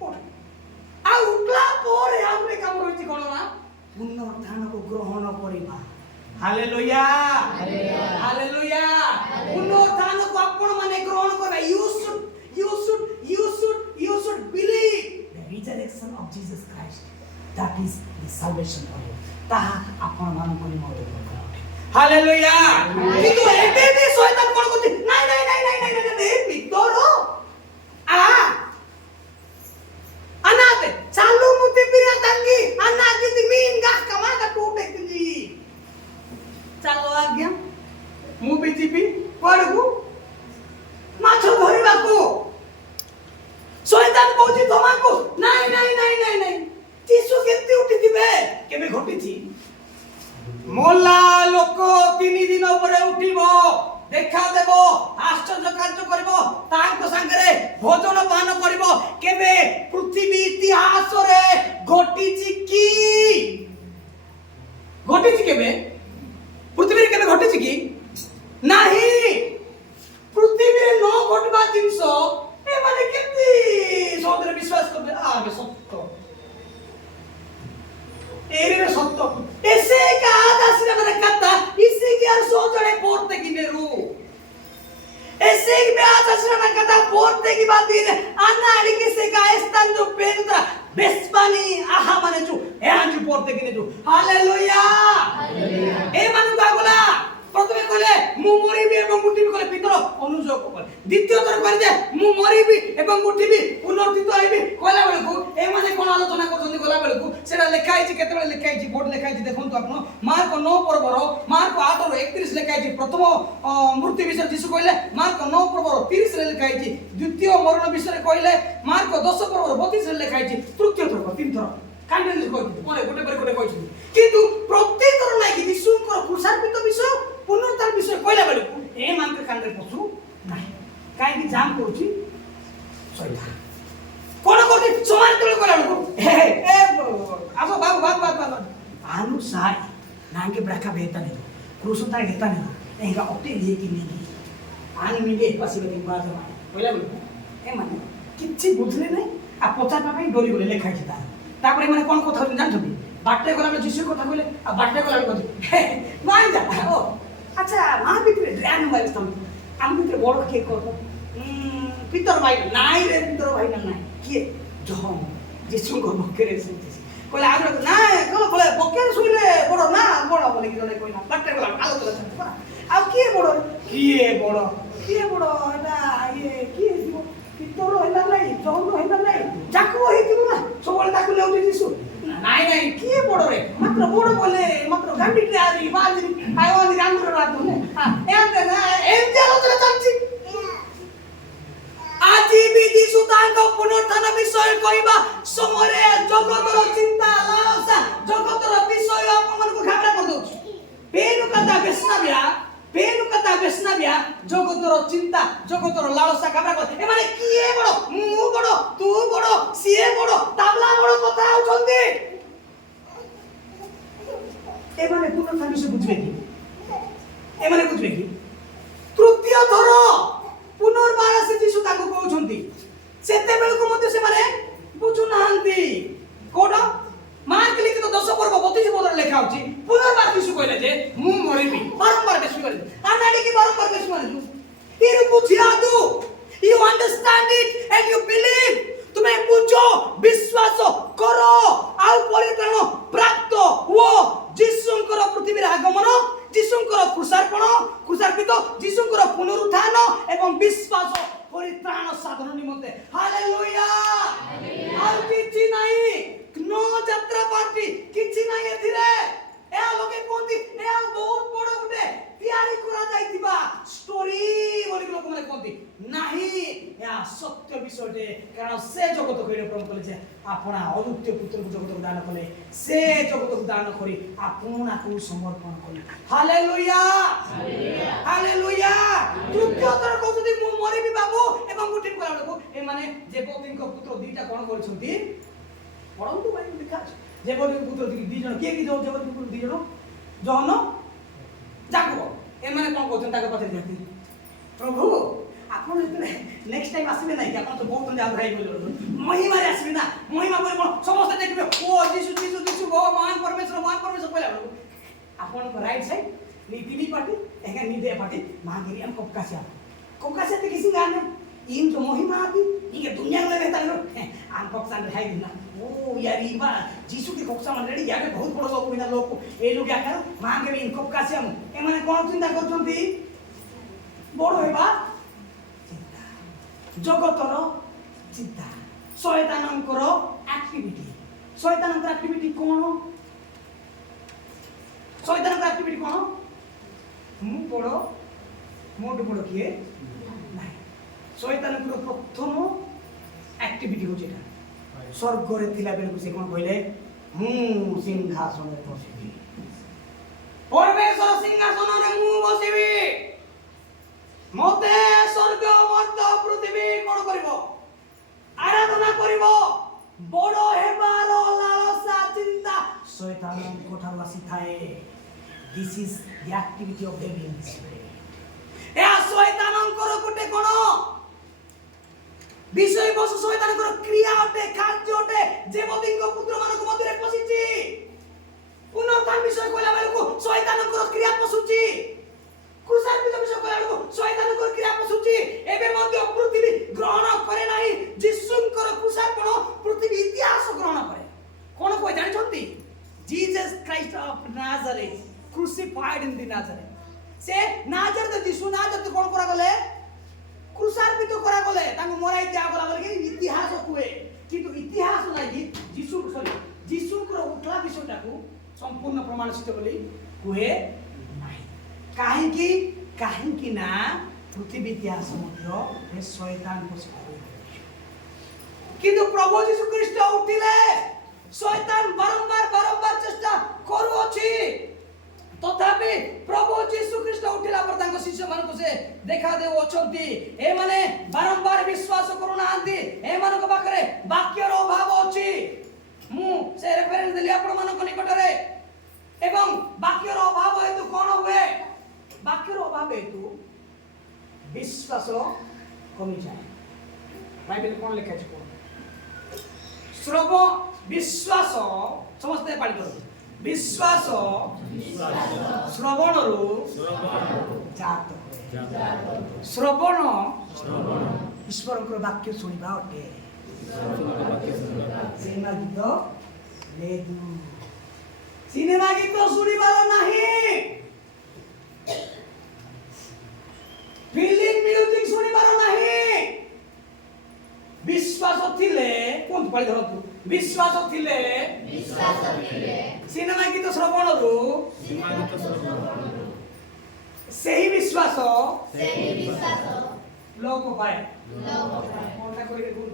आ उठला परे आउरे काम रहिछि कोन ना पुनरुत्थान को ग्रहण करिबा हालेलुया हालेलुया पुनरुत्थान को आपण माने ग्रहण करबा you should believe the resurrection of Jesus Christ. That is the salvation for you. ताहा आपण मान को मदद करते हालेलुया किंतु एबे भी शैतान कोन करते नहीं पितरो आ अनाते चालू मुते पिरा तंगी अनाते मीन गा कमा का टूटे तंगी चलो आज्ञा मु बीजीपी पड़गु माछ धरिबा को शैतान कहछि तमाको नहीं यीशु केते उठी दिबे केबे घटिछि मोला लोक 3 दिन परे उठिबो देखा देबो आश्चर्य कार्य करबो तांको संगरे भोजन पान करबो केबे पृथ्वी इतिहास रे घटिछि केबे पृथ्वी रे केबे घटिछि की नाही पृथ्वी रे न घटबा जिंसो ए माने केति सौदर विश्वास करबे आगे सत्य एरे सत्य ऐसे का आदासिना माने कथा इसी के यार सो जड़े पोरते की नेरू ऐसे की बे आदासिना माने कथा पोरते की बात है अन्ना अड़ी के से का स्थान जो पेंद्रा बेस्पानी आहा माने जो ए आंजू पोरते की ने जो हालेलुया ए माने बागुला প্রথমে কইলে মু মরিবি এবং উঠিবি কইলে পিতর অনুযোগ কলে দ্বিতীয় থর কইলে যে মু মরিবি এবং উঠিবি পুনর্জিত হইবি কইলা বেলকু এই মানে কোন আলোচনা করছন্তি কইলা বেলকু সেটা লেখা আছে কেতেবেলে লেখা আছে বোর্ড লেখা আছে দেখুন তো আপন মার্ক 9 পর্বর মার্ক 8 র 31 লেখা আছে প্রথম মৃত্যু বিষয় যিশু কইলে মার্ক 9 পর্বর 30 রে লেখা আছে দ্বিতীয় মরণ বিষয়ে কইলে মার্ক 10 পর্বর 32 রে লেখা আছে তৃতীয় থর তিন থর কান্ডেন্স কই পরে গোটে পরে গোটে কইছি কিন্তু প্রত্যেক থর নাই কি যিশুଙ୍କର কুসার্পিত বিষয় পুনরুত্থান বিষয় কইলা বেলকু এ মানকে কান্ডে পছু নাই কাই কি জাম করছি শয়তান কোন করতে সমান তুলে কইলা বেলকু এ আসো বাবু বাবু আনু সাই নাঙ্গে ব্রাকা বেতা নে ক্রুসুতা গেতা নে এঙ্গা অটে লিয়ে কি নে আনি মিলে পাসিবে দিন বাজা মানে কইলা বেলকু এ মানে কিচ্ছি বুঝলে নাই আর পচার পাপাই ডরি বলে লেখাইছে তা তারপরে মানে কোন কথা জানছবি বাটে গলা বলে যিশুর কথা কইলে আর বাটে গলা বলে নাই যা ও আচ্ছা মা ভিতরে ড্রান মোবাইল স্থান আমি ভিতরে বড় কে করব পিতর ভাই নাই রে পিতর ভাই নাই কি জহম যিশু গো বকেরে শুনতেছি কইলে আগে না কইলে বকেরে শুইলে বড় না বড় বলে কি জনে কইনা বাটে গলা আলো তোলা চাচ্ছে না আর কি বড় এটা ইয়ে কি দিব পিতর হইলা নাই জহম হইলা নাই যাকু হইতিব না সবলে তাকু নেউছি যিশু নাই নাই কি বড় রে মাত্র বড় বলে মাত্র গান্ডিতে আরি বাজি আইওয়ানি গান্ডুর রাত না এন্ড না এমতে আলোচনা চলছি আজি বি যিশু তাঙ্ক পুনরুত্থান বিষয় কইবা সমরে জগতর চিন্তা লালসা জগতর বিষয় অপমানକୁ ঘাবড়া করে দউছি পেনু কথা বেশনাবিয়া জগতর চিন্তা জগতর লালসা ঘাবড়া করে এ মানে কি এ বড় মু বড় তু বড় সিয়ে বড় তাবলা বড় কথা আউছন্তি এবারে পুনরুত্থান বিষয় বুঝবে কি এবারে বুঝবে কি তৃতীয় ধর পুনর্বার আসে যিশু তাকে কହୁଛନ୍ତି সেতেবেলକୁ ମଧ୍ୟ ସେମାନେ বুঝু নাহান্তি কোড মার্ক লিখিত 10 পর্ব 32 পদରେ লেখা ଅଛି পুনর্বার যিশু কইলে যে মু মরিবি বারংবার বেশি করে আর নাডি কি বারংবার বেশি করে ইরু বুঝিয়া do you understand it and you believe তুমি বুঝো বিশ্বাস করো আর পরিত্রাণ প্রাপ্ত ও যিশুଙ୍କର পৃথিবীর আগমন যিশুଙ୍କର কুসার্পিত যিশুଙ୍କର পুনরুত্থান এবং বিশ্বাস পরিত্রাণ সাধন নিমন্তে হালেলুয়া আর কিছু নাই নো যাত্রা পার্টি কিছু নাই এথিরে এ লোকে কোনতি এ বহুত বড় গুটে তৈয়ারি করা যাইতিবা স্টোরি বলি লোক মানে কোনতি নাহি এ সত্য বিষয়টে কারণ সে জগত কইলে প্রভু বলে যে আপনা অদ্বিতীয় পুত্রকে জগতକୁ দান কলে সে জগতକୁ দান করি আপনাকে সমর্পণ কলে হালেলুয়া হালেলুয়া তৃতীয়তর কହୁଛନ୍ତି ମୁଁ ମରିବି ବାବୁ ଏବଂ ଉଠିବି କଲା ବେଳକୁ ଏମାନେ ଜେବତୀଙ୍କ ପୁତ୍ର ଦିଟା କଣ କରିଛନ୍ତି ପଢନ୍ତୁ ଭାଇ ଲେଖା ଅଛି ଜେବତୀଙ୍କ ପୁତ୍ର ଦି ଜଣ କିଏ କି ଜେବତୀଙ୍କ ପୁତ୍ର ଦି ଜଣ ଜହନ ଯାକୁବ ଏମାନେ କଣ କହୁଛନ୍ତି ତାଙ୍କ ପାଖରେ ଯାଇକି ପ୍ରଭୁ ଆପଣ ଯେତେବେଳେ ନେକ୍ସଟ ଟାଇମ ଆସିବେ ନାହିଁ କି ଆପଣ ତ ବହୁତ ଯାଉ ଭାଇ ବୋଲି ମହିମାରେ ଆସିବେ ନା ମହିମା ବୋଲି କଣ ସମସ୍ତେ ଦେଖିବେ ଓ ଯିଶୁ ଓ ମହାନ ପରମେଶ୍ୱର କହିଲା ବେଳକୁ ଆପଣଙ୍କ ରାଇଟ ସାଇଡ नीति पार्टी एंगे नीदे पार्टी मांगेरी हम कोकासिया ते किसी गाने इन तो महिमा आती इनके दुनिया में रहता है हम कोक्सान रहाई दिना ओ यार इबा जीसु के कोक्सा मन रेडी यागे बहुत बड़ लोक बिना लोक ए लोग क्या करो मांगे इन कोकासिया ए माने कोन चिंता करछंती बड़ होइबा चिंता जगतर चिंता शयतानंकर एक्टिविटी कोन शयतानंकर एक्टिविटी कोन मु बड़ मोट बड़ किए ना शयतान प्रथम एक्टिविटी हो स्वर्ग से कौन कहले मु सिंहासन बसबी परमेश्वर सिंहासन मु बसबी मते स्वर्ग मध्य पृथ्वी कौन करिवो आराधना करिवो बड़ हेबार लालसा चिंता शयतान कोठार आसी थाए this is the activity of devils ए शयतानंकर गुटे कोन विषय बसु शयतानकर क्रिया अटे कार्य अटे जेबतीଙ୍କ पुत्र मानको मध्यरे पसिछि पुनर्तान विषय कहला बेलको शयतानकर क्रिया पसुछि क्रूसार्पित विषय कहला बेलको शयतानकर क्रिया पसुछि एबे मध्य पृथ्वी ग्रहण करे नाही जिसुଙ୍କର क्रूसार्पण पृथ्वी इतिहास ग्रहण करे कोन कोइ जानि छथि Jesus Christ of Nazareth crucified in the Nazareth से नाजरत यीशु नाजरत कोन करा गले क्रूसार्पित करा गले तांको मराई दिया गला बोले इतिहास कुए किंतु इतिहास लागि यीशु को उठला विषयटा को संपूर्ण प्रमाणित बोली कुए नाही काहेकि ना पृथ्वी इतिहास मध्य ए शैतान को सिखाई किंतु प्रभु यीशु ख्रीष्ट उठिले शैतान बारंबार चेष्टा करू अछि तथापि प्रभु यीशु ख्रीष्ट उठिला पर तांको शिष्य मान को से देखा देउ अछंती ए माने बारंबार विश्वास करू नांती ए मान को पाखरे वाक्यर अभाव अछि मु से रेफरेंस देली आपण मान को निकट रे एवं वाक्यर अभाव हेतु कोन हुए वाक्यर अभाव हेतु विश्वास कमी जाए बाइबल कोन लिखा छै श्रव विश्वास समस्त पाळी करू विश्वास श्रवणरू जात श्रवण ईश्वर वाक्य शुणा अटे सिनेमा गीत शुणिबार नहीं फिल्म म्यूजिक शुणिबार नहीं विश्वास थिले कोन पाळी धरतु विश्वास थिले सिनेमा गीत श्रवणरू सही विश्वास लोक पाए कोनटा करिवे कोन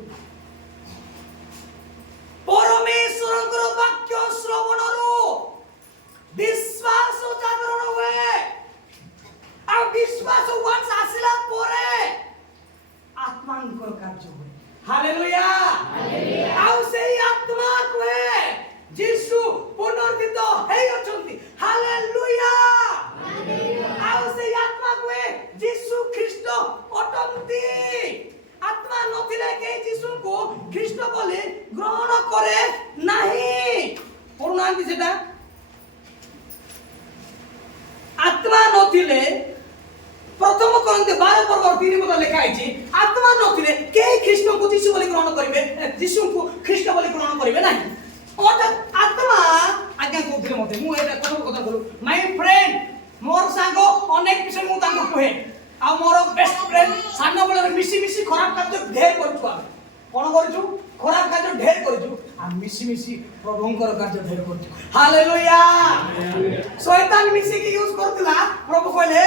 परमेश्वरଙ୍କର वाक्य श्रवणरू विश्वास जागरण हुए आ विश्वास वंश आसिला परे आत्मांकर कार्य हुए हालेलुया आउ सेही आत्मा कुए यीशु पुनर्जित हेई अछंती हालेलुया आउ सेही आत्मा कुए यीशु ख्रीष्ट अटंती आत्मा नथिले के यीशु को ख्रीष्ट बोले ग्रहण करे नाही पुरनांती सेटा आत्मा नथिले प्रथम करन्ते 12 पर्व 3 पद लिखा है आत्मा नथिले के ख्रीष्ट को यीशु बोली ग्रहण करिवे यीशु को ख्रीष्ट बोली ग्रहण करिवे नाही अर्थात आत्मा आज्ञा कोथिले मते मु एटा कथा बोलू माय फ्रेंड मोर सांगो अनेक विषय मु तांको कहे आ मोर बेस्ट फ्रेंड सानो बेले मिसी खराब कार्य ढेर करछु कोन करछु खराब कार्य ढेर करछु आ मिसी प्रभुंकर कार्य ढेर करछु हालेलुया शैतान मिसी के यूज करतला प्रभु कहले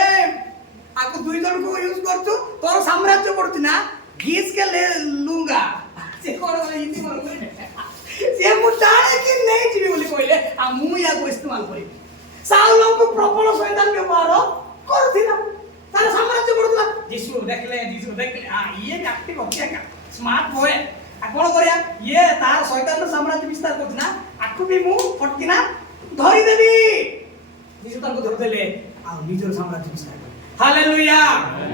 आको दुई जन को यूज करछु तोर साम्राज्य पड़छ ना घीस के ले लूंगा से कोन हिंदी बोल से मु जाने कि नहीं जीवी बोली कहले आ मु या को इस्तेमाल करी साउल को प्रबल शैतान व्यवहार करथिला तार साम्राज्य पड़तला यीशु देखले आ ये एक्टिव होके का स्मार्ट बॉय आ कोन करिया ये तार शैतान साम्राज्य विस्तार करथना आकु भी मु फटकिना धरि देबी यीशु ताको धरि देले आ निजर साम्राज्य विस्तार हालेलुया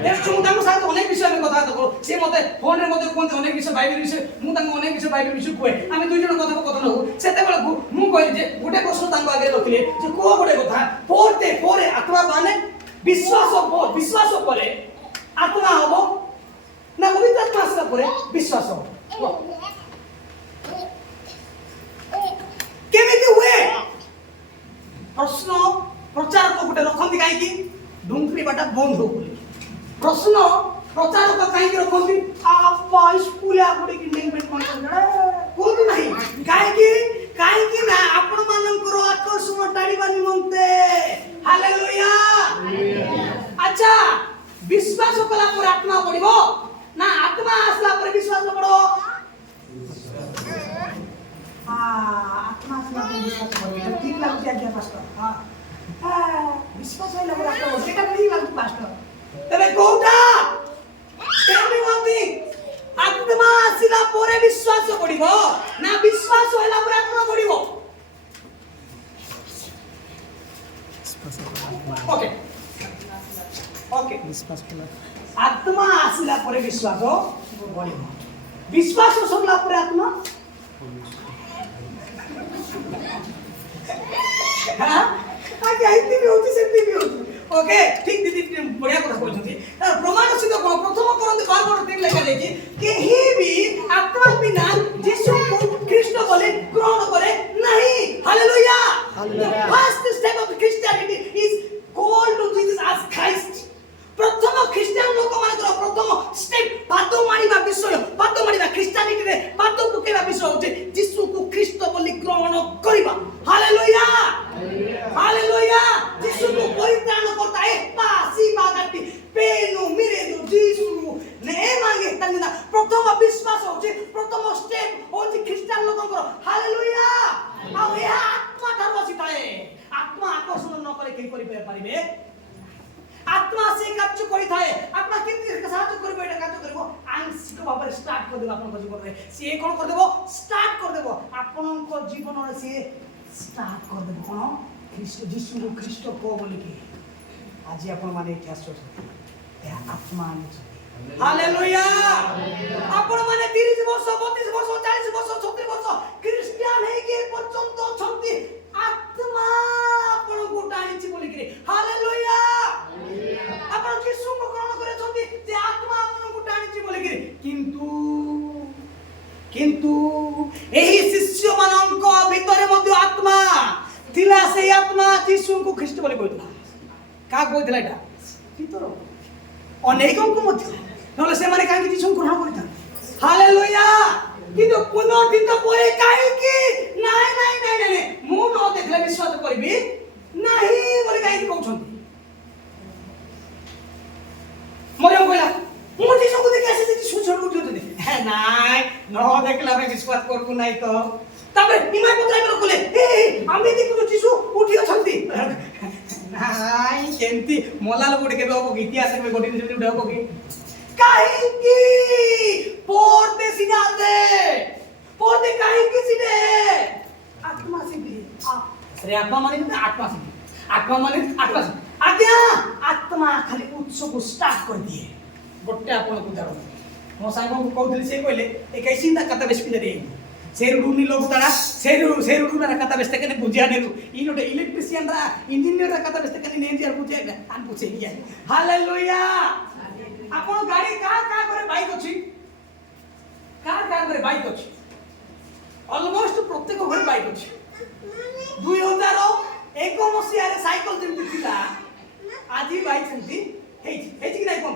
एस मु ताको साथ अनेक विषय में कथा करू से मते फोन रे मते कोन अनेक विषय बाइबल विषय मु ताको अनेक विषय बाइबल विषय कोए आमे दुई जन कथा न हो सेते बेला मु कहली जे गोटे प्रश्न ताको आगे रखले जे को गोटे कथा पोरे आत्मा माने विश्वास परे आत्मा हबो ना पवित्र आत्मा आसला परे विश्वास हबो केमिति हुए प्रश्न प्रचार को गोटे रखंती काई की डुंगरी बाटा बंद हो बोली प्रश्न प्रचार को काई की रखंती आपा स्कूल आ गुडी की नहीं बेट कोन कोन नहीं काई की ना आपण मानकर आकर्षण टाड़ीबा निमंते हालेलुया अच्छा विश्वास कला पर आत्मा पड़िबो ना आत्मा आसला पर विश्वास पड़ो आत्मा आसला पर विश्वास पड़ो ठीक लागु आज्ञा पास्टर विश्वास होला पर आत्मा सेटा ठीक लागु पास्टर तबे कोटा टेल मी वन थिंग आत्मा आसला पर विश्वास पड़िबो ना विश्वास होला पर आत्मा पड़िबो ओके विश्वास कला आत्मा आसिला परे विश्वास बढ़िबो विश्वास सरला परे आत्मा हां आगे आइती भी होती सेती भी होती ओके ठीक दीदी बढ़िया কথা বলছতি তার প্রমাণ সিদ্ধ কোন প্রথম করন্তে 12 লেখা যাইছে কেহি भी आत्मा बिना यीशु को ख्रीष्ट बोले ग्रहण करे नहीं hallelujah the first step of Christianity is called to Jesus as पाइबे आत्मा से कार्य करि थाए आपना केमति साहाय्य करबो एटा कार्य करबो आंशिक भाबरे स्टार्ट कर देबो आपन जीवन रे से कोन कर देबो स्टार्ट कर देबो आपन को जीवन रे से स्टार्ट कर देबो कोन ख्रीष्ट जीशु ख्रीष्ट को बोली के आज अपन माने इतिहास ए आत्मा हालेलुया आपण माने 30 वर्ष 32 वर्ष 40 वर्ष 36 वर्ष क्रिश्चियन है के पर्यंत छंती आत्मा आपण को टाणी छि बोली के हालेलुया आपण यीशु को ग्रहण करे छंती जे आत्मा आपण को टाणी छि बोली के किंतु एही शिष्य मानक भितरे मध्ये आत्मा थिला से आत्मा यीशु को ख्रीष्ट बोली कहतला का कहतला एटा भितर अनेकों को मध्ये नले से माने काहे यीशु को ग्रहण करता हालेलुया किंतु पुनर्जित परे काहे कि नाही मु न देखले विश्वास करबी नाही बोले काहे कहउछंती मरियम कहला मु यीशु को देखि आसे यीशु छोड़ को जोते है नाय न देखला में विश्वास करबो नाही तो तबे निमाय पत्राय पर कहले ए आमे देखु यीशु उठी अछंती नाय केंती मोलाल गुडे केबे हो इतिहास में गोटी उठे हो कि काहे की पोरते सिनाते पोरते काहे की सिने आत्मा सिद्धि अरे आत्मा माने आत्मा से आज्ञा आत्मा खाली उत्सव को स्टार्ट कर दिए गोटे आपण को दारो मो सांग को कहथि से कहले ए कैसी ना कथा बेस पिले रे से रूनी लोग तड़ा से रूनी ना कथा बेस तकने बुझिया ने इ नोटे इलेक्ट्रिशियन रा इंजीनियर रा कथा बेस तकने ने इंजीनियर बुझिया आन पूछे गया हालेलुया आपण गाड़ी का करे बाइक अछि का करे बाइक अछि ऑलमोस्ट प्रत्येक घर बाइक अछि 2001 मसिया रे साइकिल जेमति थिला आजी बाइक सेमति हेछि कि नै कोन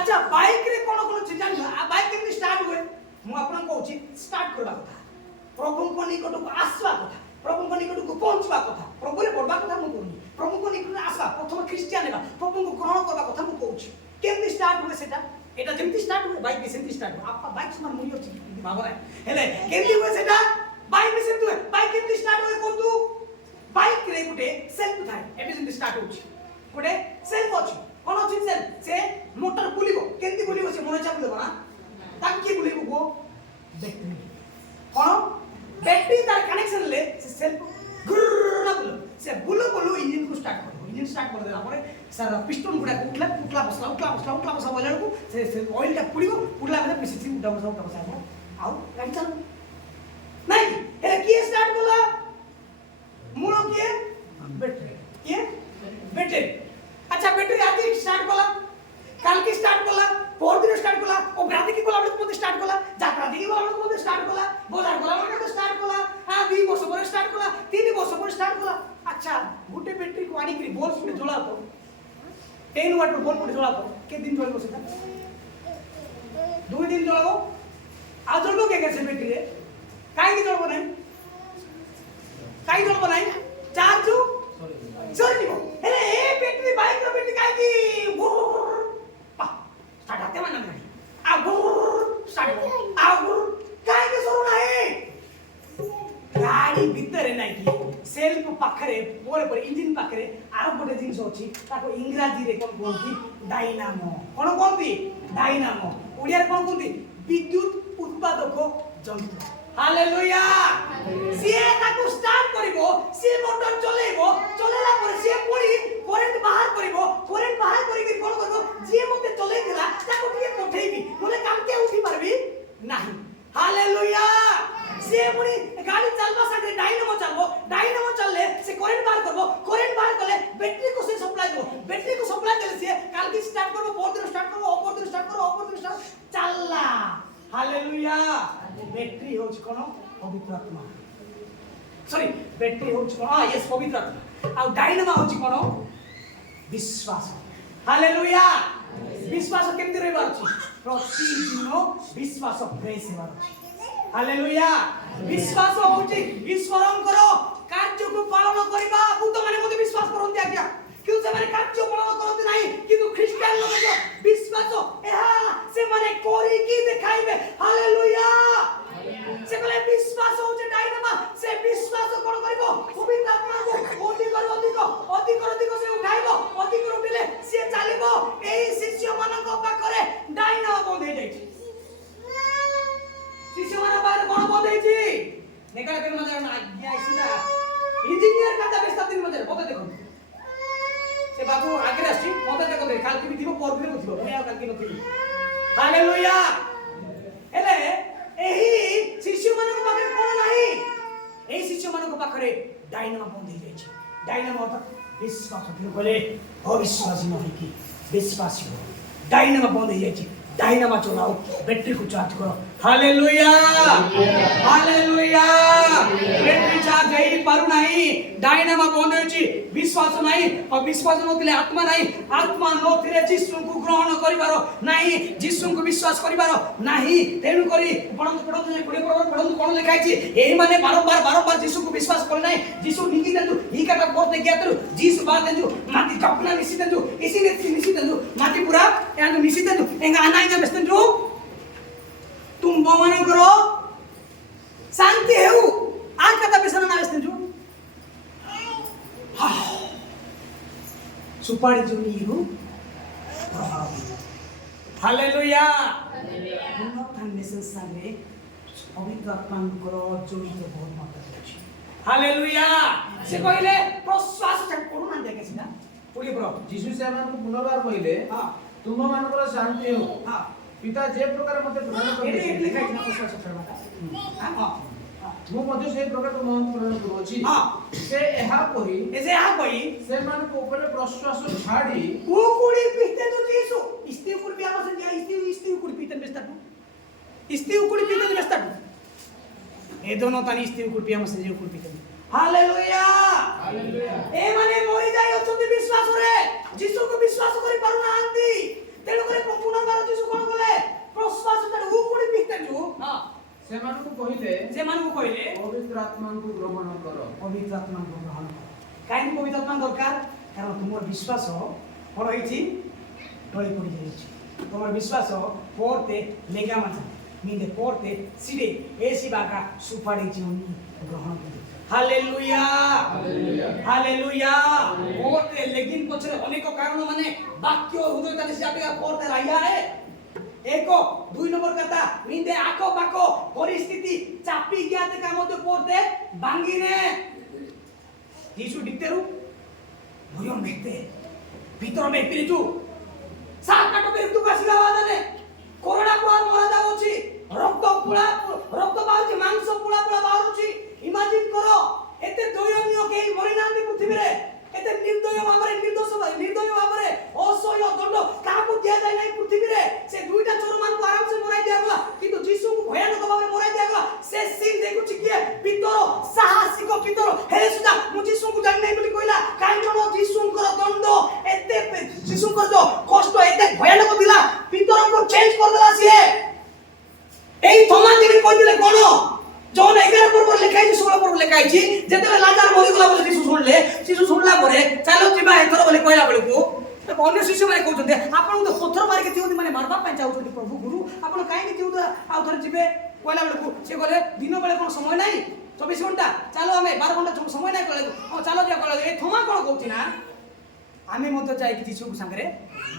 अच्छा बाइक रे कोन चीज जानि बाइक केमति स्टार्ट हुए मु आपन कहउछि स्टार्ट करबा कथा प्रभु को निकट को आसवा कथा प्रभु को निकट को पहुंचबा कथा प्रभु रे पड़बा कथा मु कहउनि प्रभु को निकट आसवा प्रथम क्रिश्चियन हेबा प्रभु को ग्रहण करबा कथा मु कहउछि केमति स्टार्ट हुए सेटा एटा जेमति स्टार्ट हुए बाइक भी सेमति स्टार्ट हुए आपका बाइक समान मूल्य अछि बाबा हेले केमति हुए सेटा बाइक भी सेमति हुए बाइक केमति स्टार्ट हुए कोंतु बाइक रे गुटे सेल्फ थाए एबे जेमति स्टार्ट होछि गुटे सेल्फ अछि कोन अछि सेल्फ से मोटर बुलिबो केमति बुलिबो से मोटर चाप देबो ना ताकि बुलिबो गो बैटरी कोन बैटरी तार कनेक्शन ले से सेल्फ गुर्र बुलो से बुलो इंजन को स्टार्ट करो इंजन स्टार्ट कर देला परे सर पिस्टन गुडा उठला बसला बोले को से ऑयल टा पुड़ीबो पुड़ला बेले पिसिसी उठा बसा आउ गाड़ी चल नहीं हे की स्टार्ट बोला मूलो के बैटरी अच्छा बैटरी आज स्टार्ट बोला कल की स्टार्ट बोला पोर दिन स्टार्ट बोला ओ ग्रादी की बोला मते स्टार्ट बोला जात्रा दी बोला मते स्टार्ट बोला बोजार बोला मते स्टार्ट बोला आ 2 वर्ष पर स्टार्ट बोला 3 वर्ष पर स्टार्ट बोला अच्छा गुटे बैटरी को आनी करी बॉल में जोड़ा तो 10 वाट बॉल पर जोड़ा तो के दिन जोड़बो सेटा 2 दिन जोड़बो आ जोड़बो के कैसे बैटरी रे काई की जोड़बो नहीं चार्ज सॉरी निको अरे ए बैटरी बाइक रो बैटरी काई की स्टार्ट आते मन गाड़ी आ स्टार्ट आ काई के सरो नाही गाड़ी भीतर नाही की सेल्फ पाखरे पर इंजन पाखरे आरो गोटे जिंस अछि ताको इंग्रजी रे कोन कोंती डायनामो कोन कोंती डायनामो ओडिया रे कोन कोंती विद्युत उत्पादक यंत्र हालेलुया सिए ताको स्टार्ट करिवो सिए मोटर चलेइवो चलेला पर सिए पुरी करंट बाहर करिवो करंट बाहर करि के कोन करबो जे मते चलेइ दिला ताको टिके पठेइबी नले काम के उठी पारबी नाही हालेलुया सिए पुरी गाड़ी चलबा संगे डायनामो चलले से करंट बाहर करबो करंट बाहर करले बैटरी को से सप्लाई दो बैटरी को सप्लाई देले से काल की स्टार्ट करबो पोर दिन स्टार्ट करबो ओपर दिन स्टार्ट करबो ओपर दिन स्टार्ट चलला हालेलुया बैटरी होच कोन पवित्र आत्मा सॉरी बैटरी होच कोन यस पवित्र आत्मा आ डायनामो होच कोन विश्वास हालेलुया विश्वास केमति रहबा अछि प्रतिदिन विश्वास फ्रेश हेबा अछि हालेलुया विश्वास होची ईश्वरंकर कार्य को पालन करिबा भूत माने मते विश्वास करंती आज्ञा किउ से माने कार्य पालन करंती नाही किंतु ख्रिस्टियन लोग विश्वास एहा से माने कोरी की देखाइबे हालेलुया से माने विश्वास होचे डायनामा से विश्वास कोन करिवो पवित्र आत्मा को अधिक से उठाइबो 7 दिन मजे मते देखो से बाबू आगे आसी मते देखो काल के भी दिबो पर भी बुझिबो मैं आ काल के नथि हालेलुया एले एही शिष्य मानक पाखे कोन नाही एही शिष्य मानक पाखरे डायनामा बंद हो जाय डायनामा अर्थ विश्वास बोले अविश्वासी नहीं कि विश्वासी हो डायनामा बंद हो जाय डायनामा चलाओ बैटरी को चार्ज करो हालेलुया हालेलुया बैटरी चार्ज हेई पारु नाही डायनामा बंद होची विश्वास नाही और विश्वास नथिले आत्मा नाही आत्मा नथिले यीशु को ग्रहण करिबारो नाही यीशु को विश्वास करिबारो नाही तेनु करी पढंतु जे कोडे पढंतु कोन लिखाई छी एही माने बारंबार यीशु को विश्वास कर नाही यीशु निकी देंतु ई काटा पोते गयातु यीशु बात देंतु माटी कपना निसी देंतु इसी ने निसी देंतु माटी पूरा एंग निसी देंतु एंग अनाइगा बेस्तंतु तुम बमन करो शांति हेउ आ कथा बेसन ना बेस्तंतु सुपारी जो नीरू हालेलुया हालेलुया कन्वेंशन सारे पवित्र आत्मा करो जड़ित बहुत मात्रा अछि हालेलुया से कहले प्रश्वास कोन मान देखे सिना पुरी ब्रो यीशु से हमन पुनर्बार कहले हां तुम मानकर शांति हो हां पिता जे प्रकार मते प्रदान करे एटे लिखा छै प्रश्वास करबाटा हां मु मध्य से प्रकार तुम प्रदान करू छी हां से एहा कहि से मान को ऊपर प्रश्वास छाडी कुकुड़ी पीते तो यीशु इस्ती कुकुड़ी भी आवाज दिया इस्ती कुकुड़ी पीते बेस्ता तू इस्ती कुकुड़ी पीते बेस्ता तू ए दोनों तानी इस्ती कुकुड़ी पिया मसे जे कुकुड़ी पीते हालेलुया हालेलुया ए माने मोरी जाय अछते विश्वास रे यीशु को विश्वास करि पारु नांती तेनु करे पुनर्बार यीशु कोन बोले प्रश्वास त कुकुड़ी पीते जो हां से मान को कहले पवित्र आत्मा को ग्रहण करो पवित्र आत्मा को ग्रहण करो काहे पवित्र आत्मा दरकार कारण तुमर विश्वास कोन होईची टळी पड़ी जाईची तुमर विश्वास पोरते लेगा माचा मींदे पोरते सिडे एसी बाका सुपाड़ी जीवनी ग्रहण करो हालेलुया हालेलुया हालेलुया पोरते लेकिन पछरे अनेक कारण माने वाक्य हृदय ताने जातिका पोरते रहिया है एको 2 नंबर कथा मींदे आको बाको परिस्थिति चापी गया ते का मते पोरते बांगीने यीशु डिक्तेरु भयन देखते भीतर में पिरितु सात काटो पिरितु कासिला वादने कोरोना को मरा जाउची रक्त बाउची मांस पुला बाउची इमेजिन करो एते दयनीय के मरिनांती पृथ्वी रे एते निर्दय भाबरे असह्य दंड काकू दिया जाय नै पृथ्वी रे से दुईटा चोर मान को आराम से मराई दिया गला किंतु यीशु को भयानक भाबरे मराई दिया गला से सीन देखु छी के पितर साहसी को पितर हे सुदा मु यीशु को जान नै बोली कहला काई जनो यीशु को दंड एते यीशु को जो कष्ट एते भयानक दिला पितर को चेंज कर देला से एई थमा दिने कोइ दिले कोन जोन 11 पर लिखाई 16 पर लिखाई छी जेते लाजार मरि गला बोले यीशु सुनला परे चलो जिबा एथरो बोले कहला बेले को अन्य शिष्य माने कहउछन्ते आपन तो पत्थर मारि के तिउदी माने मारबा पय चाउछन्ते प्रभु गुरु आपन काहे के तिउदा आ थरे जिबे कहला बेले को से कहले दिन बेले कोन समय नाही 24 घंटा चलो हमें 12 घंटा समय नाही कहले ओ चलो जे कहले ए थमा कोन कहउछि ना आमे मते जाय कि यीशु संगरे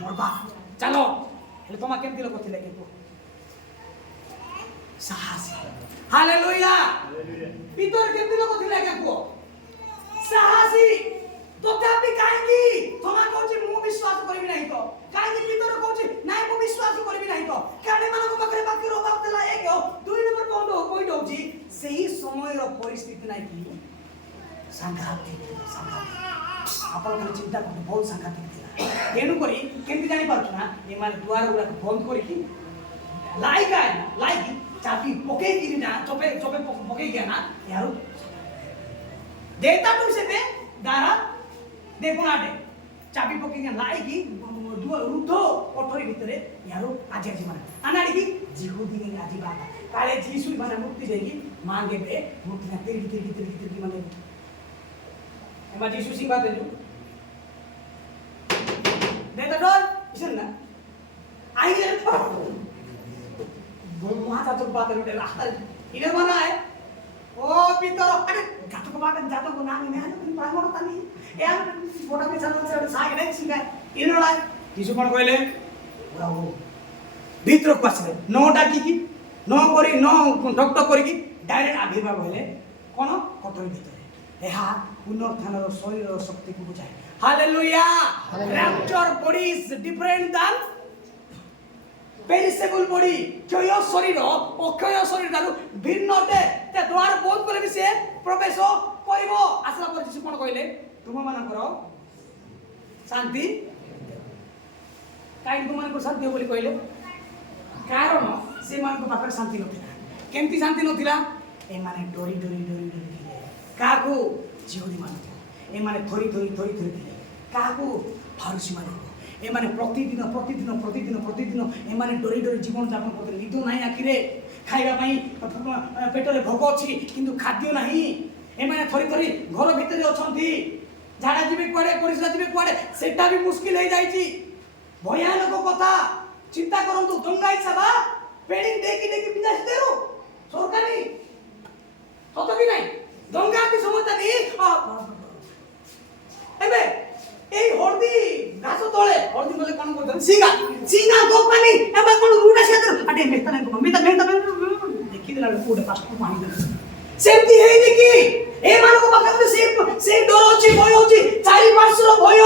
मरबा चलो हेले तमा केमति लोक थिले के को साहसी हालेलुया पितर केमति लोक थिले के को साहसी तथापि काहेकि तमा कहउछि मु विश्वास करबी नाही तो काहेकि पितर कहउछि नाही मु विश्वास करबी नाही तो काने मानको पाखरे बाकी रोबाब देला एक 2 नंबर बंद हो कोइ दउछि सेही समय रो परिस्थिति नाही कि सांघातिक आपन खाली चिंता कर बहुत सांघातिक थिला एनु करी केमति जानि पारछु ना ए माने द्वार गुला बंद करी कि लाइक चाबी पके कि ना चोपे पके गया ना यारो देता तुम से बे दारा देखो नाटे चाबी पके गया लाइकी रुद्ध कोठरी भितरे यारो आजी माने अनाडी की जिहुदी ने आजी बाता काले जीसु माने मुक्ति देगी मांगे बे मुक्ति ना तेरी माने एमा जीसु सिंह बात है जो देता डोर इसन ना आई गए वहां जातो बात है रास्ता इधर बना है ओ पितर अरे जातो को नानी में तुम प्राण करता नहीं यार फोटो में चलो से साग नहीं सिंगा इनोला किछु कोन कहले ब्रावो भीतर को आसे नो डाकी की नो करी नो डॉक्टर करी की डायरेक्ट आविर्भाव होले कोन कोठरी भीतर एहा पुनरुत्थान शरीर शक्ति को बुझाए hallelujah rapture body is different than perishable body क्षय शरीर अक्षय शरीर दारू भिन्न अटे ते द्वार बहुत करे भी से प्रवेश करिवो आसला पर यीशु कोन कहले तुम मानकर शांति काई तुम मानकर शांति बोली कहले कारण से मान को पाखर शांति नथिला केमती शांति नथिला ए माने डोरी डोरी डोरी डोरी थिले काकू जिहुदी मान ए माने थोरी थोरी थोरी थोरी थिले काकू फारुसी मान ए माने प्रतिदिन प्रतिदिन प्रतिदिन प्रतिदिन ए माने डोरी डोरी जीवन यापन करते निदु नाही आखिरे खाइबा पई पेटरे भोग अछि किंतु खाद्य नाही ए माने थोरी थोरी घर भितर अछंती झाड़ा जीवे कुआडे परिसरा जीवे कुआडे सेटा भी मुश्किल हो जाईची भयानक कथा चिंता करंतु दंगाई सभा पेड़ी देखी देखी विनाश देरो सरकारी सत कि नाही दंगा की समस्या दी एबे এই হলদি গাছ তলে হলদি বলে কোন করতেন সিঙ্গা সিঙ্গা কোম্পানি এবার কোন রুটা সেতর আটে মেতা নাই মেতা মেতা দেখি দিলা কোডে পাস্ট পানি দে সেমতি হেই দেখি এ মানক পাখা সে সে ডর ଅଛି ভয় ଅଛି চারি পাঁচর ভয়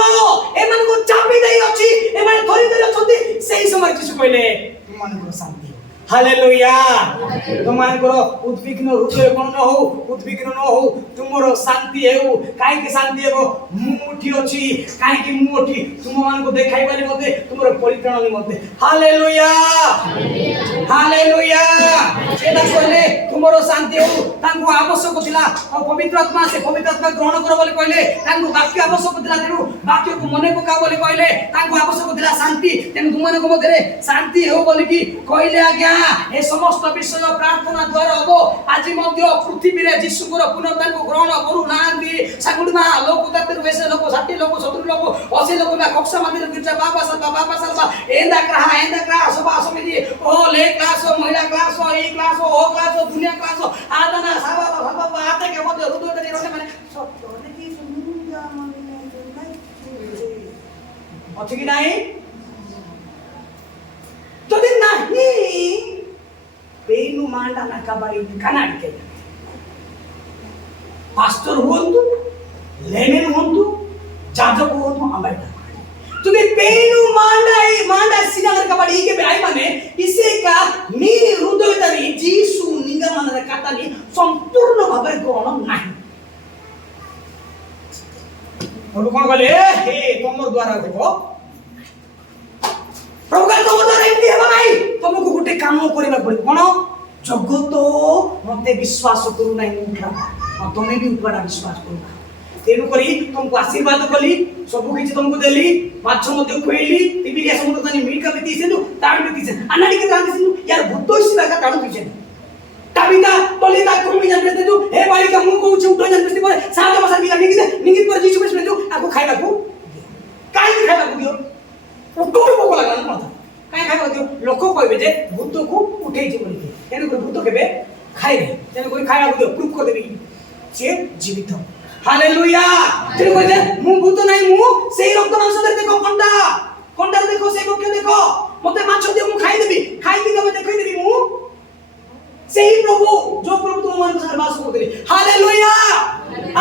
এ মানক চাপি দেই ଅଛି এ মানে ধরি ধরি অছন্তি সেই সময় যিশু কইলে তোমানকৰ শান্তি हालेलुया तुमको उद्विग्न हृदय कोन न हो उद्विग्न न हो तुमरो शांति हेउ काई के शांति हेबो मुठी अछि काई के मुठी तुम मान को देखाई वाली मते तुमरो परित्राण मते हालेलुया हालेलुया सेटा कहले तुमरो शांति हेउ तांको आवश्यक थिला और पवित्र आत्मा से पवित्र आत्मा ग्रहण कर बोली कहले तांको वाक्य आवश्यक थिला तेनु वाक्य को मने पका बोली कहले तांको आवश्यक थिला शांति तेनु तुमनको मते शांति हेउ बोली की कहले आज्ञा ए समस्त विषय प्रार्थना द्वारा हबो आज मध्य पृथ्वी रे यीशुकर पुनरुत्थान को ग्रहण करू नांदी सागुडमा लोक तातिर वेसे लोक 60 लोक 70 लोक 80 लोक ना कक्षा मंदिर गिरजा बाबा सालबा एंदा ग्रह सभा समिति ओ ले क्लास महिला क्लास ई क्लास ओ क्लास दुनिया क्लास आदना साबा आते के मध्य रुदो तरी रोने माने सत्य की सुनिंदा माने नहीं अछि कि नाही যদি নাহি পেইনু মান্ডা না কাবাড়ি কানাড়িকে পাস্টর হন্তু লেনেন হন্তু যাজক হন্তু আমাইটা যদি পেইনু মান্ডা সিনার কাবাড়ি के भाई माने इसे का नी हृदय तरी जीसु निगमन रे काटानी संपूर्ण भाबे ग्रहण नाही और कोन कहले हे तमर द्वारा देखो प्रभु का तुम द्वारा एमती हेबा नाही तुमको गुटे काम करिबा पड़े कोन जगत मते विश्वास करू नाही उठा और तुमे भी उठवाडा विश्वास करू तेनु करी तुमको आशीर्वाद कली सब किछि तुमको देली माछ मते खोइली टीवी समुद्र तनी मीट का बेती सेनु ताड बेती से अनाडी के ताड सेनु यार भूतो इसी का ताड पीछे टाबिता तोलिता कुमी जान बेते तू हे बालिका मु को उठे उठो जान बेती पर सात मास बिना निगित पर जीसु में तू आको खाइबा को काई खाइबा को दियो उठो को लगा न पता काई खाइबा दियो लोक कहबे जे भूत को उठेई जे बोली एने को भूत केबे खाइबे तेने कोई खाइबा को दियो प्रूफ कर देबी से जीवित हालेलुया तेरे को जे मु भूत नाही मु सेई रक्त मांस देखो कंटा देखो से बक्य देखो मते माछ दियो मु खाइ देबी खाइ के तबे देखै देबी मु सेई प्रभु जो प्रभु तुम मन सर्वास को देली हालेलुया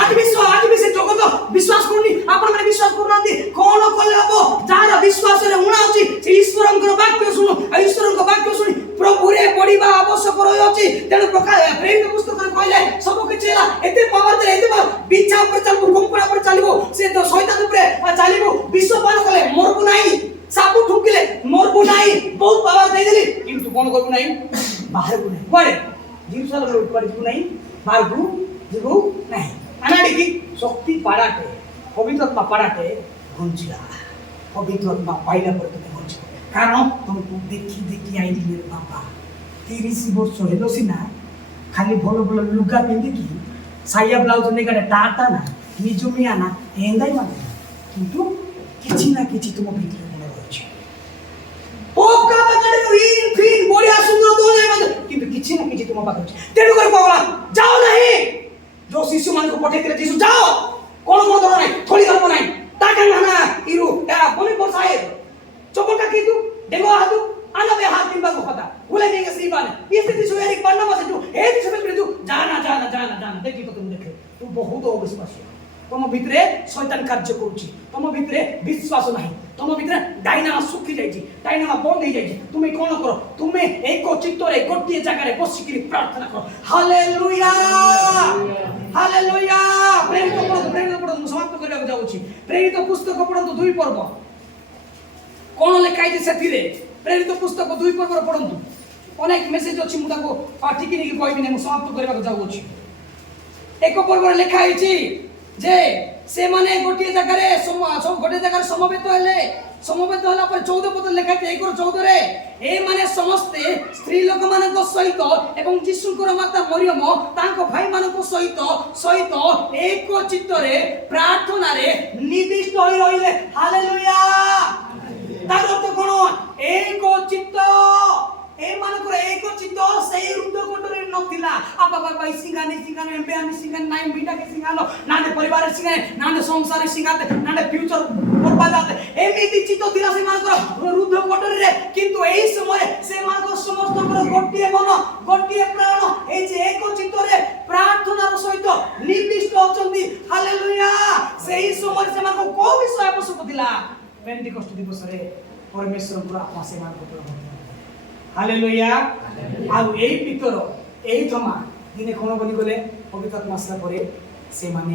आज भी से जगत विश्वास करनी आपण माने विश्वास करनांती कोन कले हबो जार विश्वास रे उणा अछि से ईश्वरंकर वाक्य सुनो ईश्वरंकर वाक्य सुनी प्रभु रे पढिबा आवश्यक रहि अछि तेनु प्रकार प्रेम पुस्तक रे कहले सब किछला एते पावर दे एते बिछा पर चल गुमपुरा पर चलिबो से तो शैतान ऊपर चलिबो विश्व पार कले मरबु नाही साबु ठुकिले मरबु नाही बहुत पावर दे देली किंतु कोन करबु नाही बाहर को नहीं कोड़े जीवसाल रे ऊपर जीव नहीं बाहर को जीव नहीं अनाडी की शक्ति पाड़ाटे पवित्र आत्मा पाड़ाटे घुंचिला पवित्र आत्मा पाइला पर तुम घुंच कारण तुमको देखी देखी आई मेरे बाबा 30 वर्ष हेलो सिना खाली भलो भलो लुगा पिंदी की साया ब्लाउज ने गाडे टाटा ना निजुमिया ना एंदाई माने किंतु किछि ना किछि तुम भीतर मन रहछि पोप का बगड़े फिन बोलिया सुंदर तो नहीं मतलब किंतु किछि ना किछि तुम पाखै तेनु कर पावला जाओ नहीं जो शिशु मान को पठे करे जीसु जाओ कोन कोन धर नहीं थोड़ी धर नहीं ताका ना इरु या बोली बसाए चोपटा की तू देखो हाथ आना बे हाथ दिन बागो पता बोले नहीं के श्रीमान ये स्थिति सो एक पन्ना बसे तू हे दिस में तू जाना देखी तो तुम देखे तू बहुत विश्वासी तुम भितरे शैतान कार्य करूची तुम भितरे विश्वास नहीं तुम भितरे डायनामा सुखी जाइछि डायनामा बंद हो जाइछि तुम कोन करो तुम एक चित्त रे गोटे जगह रे बसिकरी प्रार्थना करो हालेलुया हालेलुया प्रेरित पढ़ो समाप्त करबा जाउछि प्रेरित पुस्तक पढ़ंतु 2 पर्व कोन लेखाइ जे सेथिरे प्रेरित पुस्तक 2 पर्व पढ़ंतु अनेक मेसेज अछि मु ताको टिकी निकी कहबि नै मु समाप्त करबा जाउछि एक पर्व लेखा होइछि जे से माने गोटे जगह रे गोटे जगह समवेत होला पर 14 पद लेखा है 1:14 रे ए माने समस्ते स्त्री लोक मानक सहित एवं यीशुकर माता मरियम तांको भाई मानक सहित एक चित्त रे प्रार्थना रे निविष्ट होई रहिले हालेलुया तार अर्थ कोन एक चित्त ए मानकर एक चित्त सही रुद्र कोटरे नथिला आपा बाबा सिंगाने एम्बे आमी सिंगाने नाइ बिटा के सिंगानो नाने परिवार सिंगाने नाने संसार सिंगाते नाने फ्यूचर बर्बाद आते एमिति चित्त दिला से मानकर रुद्र कोटरे रे किंतु एही समय से मानकर समस्त कर गोटिए मन गोटिए प्राण ए जे एक चित्त रे प्रार्थनार सहित निविष्ट होचंदी हालेलुया सेही समय से मानकर को विषय आवश्यक दिला पेंटिकस्ट दिवस रे परमेश्वर पूरा आपा से मानकर हालेलुया आउ एई पितर एई थमा दिने कोन बनि गले पवित्र आत्मा आसला परे से माने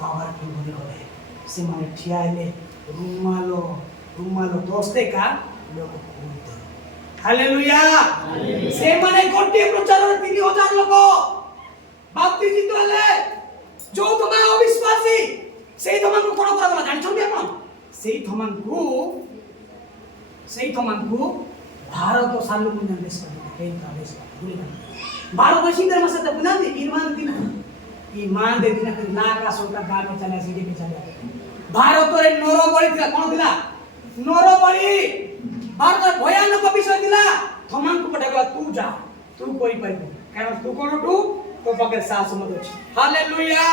पावरफुल बनि गले से माने ठिया हेले रुमालो दोस्ते का लोग कूदते हालेलुया से माने गोटे प्रचार 3000 लोक बाप्तिजित हेले जो थमा अविश्वासी सेई थमा को कोन करा जानि छथि आपण सेई थमा को भारत सालु मुन देश के देश भारत सिंगर मसे त बुना ईमान दे दिन के लाका सोटा गाल में चला सीडी पे चला भारत रे नरो बळी थिला कोन थिला नरो बळी भारत भयानक विषय थिला थमान को पटागला तू जा तू कोई परबो कारण तू कोन तू तो पाके साहस मत अछि हालेलुया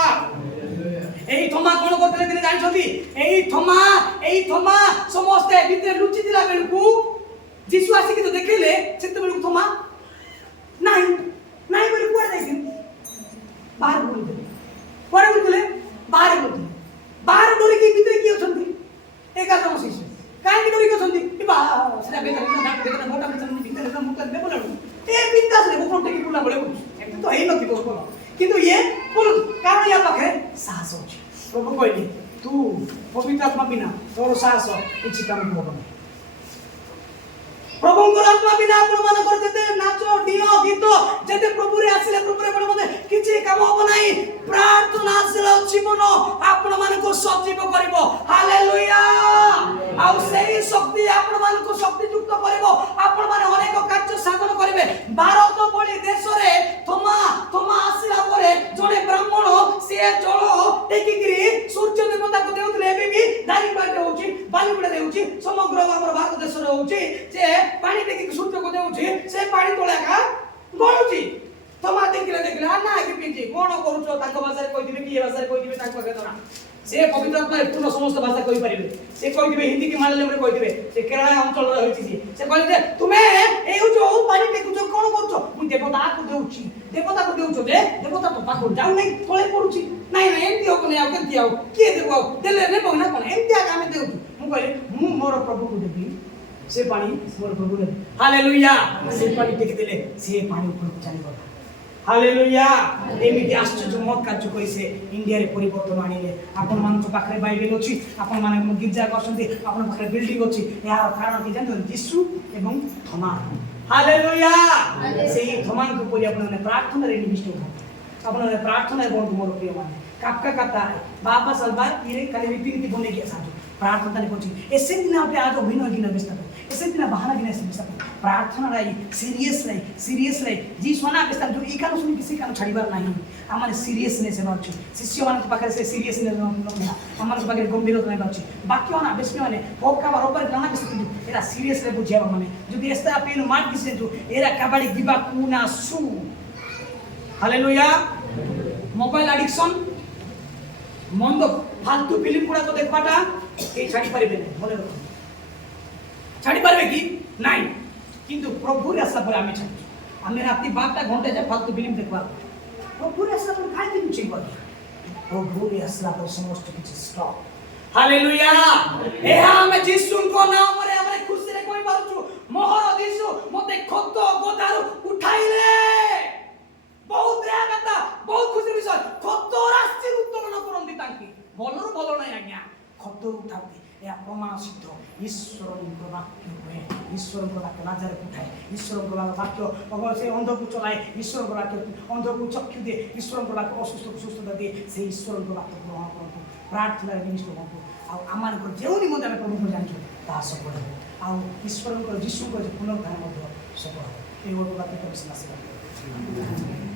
एई थमा कोन करतले दिन जानि छथि एई थमा समस्त भितर लुचि दिला बेलकू जीसु आसी के तो देखले सेते बेलकू थमा नहीं बोली कुआर जाइसिन बाहर बोलते कुआर बोलते बाहर डोरी के भीतर की अछंती एका समस्या काहे की डोरी के अछंती बा सेटा बेकर मोटा में भीतर का मुकर दे बोलू ए बिंदास रे कोन टेकी पुला बोले एते तो हेई नथि कोन किंतु ये बोलू कारण या पाखे साहस होछि प्रभु कहली तू पवित्र आत्मा बिना तोर साहस किछि काम होबो प्रभु आत्मा बिना आपण मान करते नाचो डिओ गीत जते प्रभु रे आसिले प्रभु रे मते किछि काम होबो नाही प्रार्थना आसिले जीवन आपण मान को सजीव करबो हालेलुया आउ सेही शक्ति आपण मान को शक्ति युक्त करबो आपण मान अनेक कार्य साधन करबे भारत बळी देश रे थमा आसिला परे जणे ब्राह्मण से जल टेकिगिरी सूर्य देवता को देउतले एबे भी दारी बाटे होची बाली पडे देउची समग्र हमर भारत देश रे होची जे पानी टेकी सूर्य को देउची से पानी तोला का गळुची थमा देखले ना कि पिंजी कोन करूछो ताको भाषा रे कहि दिबे कि ए भाषा रे कहि दिबे ताको केतना से पवित्र आत्मा पूर्ण समस्त भाषा कहि परिबे से कहि दिबे हिंदी कि मालयालम रे कहि दिबे से केरला अंचल रे होइछि से कहले जे तुमे एउ जो पानी टेकुछो कोन करूछो मु देवता को देउछो दे देवता तो पाखो जाउ नै तळे पडुछि नाही एंती हो कोने आ के दियाओ के देबो देले ने बगना कोन एंती आ आमे देउछु मु कहले मु मोर प्रभु को देबी से पानी मोर प्रभु ने हालेलुया से पानी टेक देले से पानी ऊपर चली गला हालेलुया एमिति आश्चर्य मत कार्य कइसे इंडिया रे परिवर्तन आनिले आपन मान तो पाखरे बाइबल अछि आपन माने गिरजा करसंती आपन पाखरे बिल्डिंग अछि यार कारण कि जानत यीशु एवं थमा हालेलुया सेही थमान को परि आपन ने प्रार्थना रे निविष्ट हो आपन ने प्रार्थना रे मोर प्रिय माने कापका कथा बाबा सलबार इरे खाली रीति बने गया साजो प्रार्थना ने कोची एसे दिन आपे आज अभिनय दिन बेस्ता एसे दिन बहाना दिन से बेस्ता प्रार्थना रही सीरियस रही जी सोना बेस्ता जो ई कानो सुनि किसी कानो छाड़ीबार नाही हमर सीरियसनेस न अछि शिष्य मान के पाखरे से सीरियसनेस न हमर के पाखरे गंभीरता नै अछि बाकी ना बेस्ती माने होका ऊपर गाना बेस्ती एरा सीरियस रे बुझिया माने जदि एस्ता पेन मार किसे जो एरा कबाड़ी गिबा कुना सु हालेलुया मोबाइल एडिक्शन मंद फालतू फिल्म गुड़ा तो देखबाटा ए छाड़ी परिबे नै बोले छाड़ी पारबे कि नाही किंतु प्रभु रे आशा पर आमे छाड़ी आमे राती 12टा घंटे जे फालतू फिल्म देखबा प्रभु रे आशा पर काहे दिन छै कर प्रभु आसला पर समस्त किछि स्टॉप हालेलुया ए हम जीसु को नाम रे हम खुशी रे कोइ पारुछु मोहर दिसु मते खत गोदारु उठाइले बहुत दया कथा बहुत खुशी विषय खत राशि उत्तम न करंती तांकी भलरु भल नै आज्ञा खत उठाती या प्रमाण सिद्ध ईश्वर वाक्य हुए ईश्वर वाक्य लाजर उठाए ईश्वर वाक्य भगवान से अंध को चलाए ईश्वर वाक्य अंध को चक्षु दे ईश्वर वाक्य असुस्थ को सुस्थता दे से ईश्वर वाक्य ग्रहण करतो प्रार्थना निष्ठ होतो आ आमान को जेउ निमंत हम प्रभु को जानछु ता सफल हो आ ईश्वर को जीसु को पुनरुत्थान मध्य सफल हो ए वर्ड वाक्य को विश्वास करो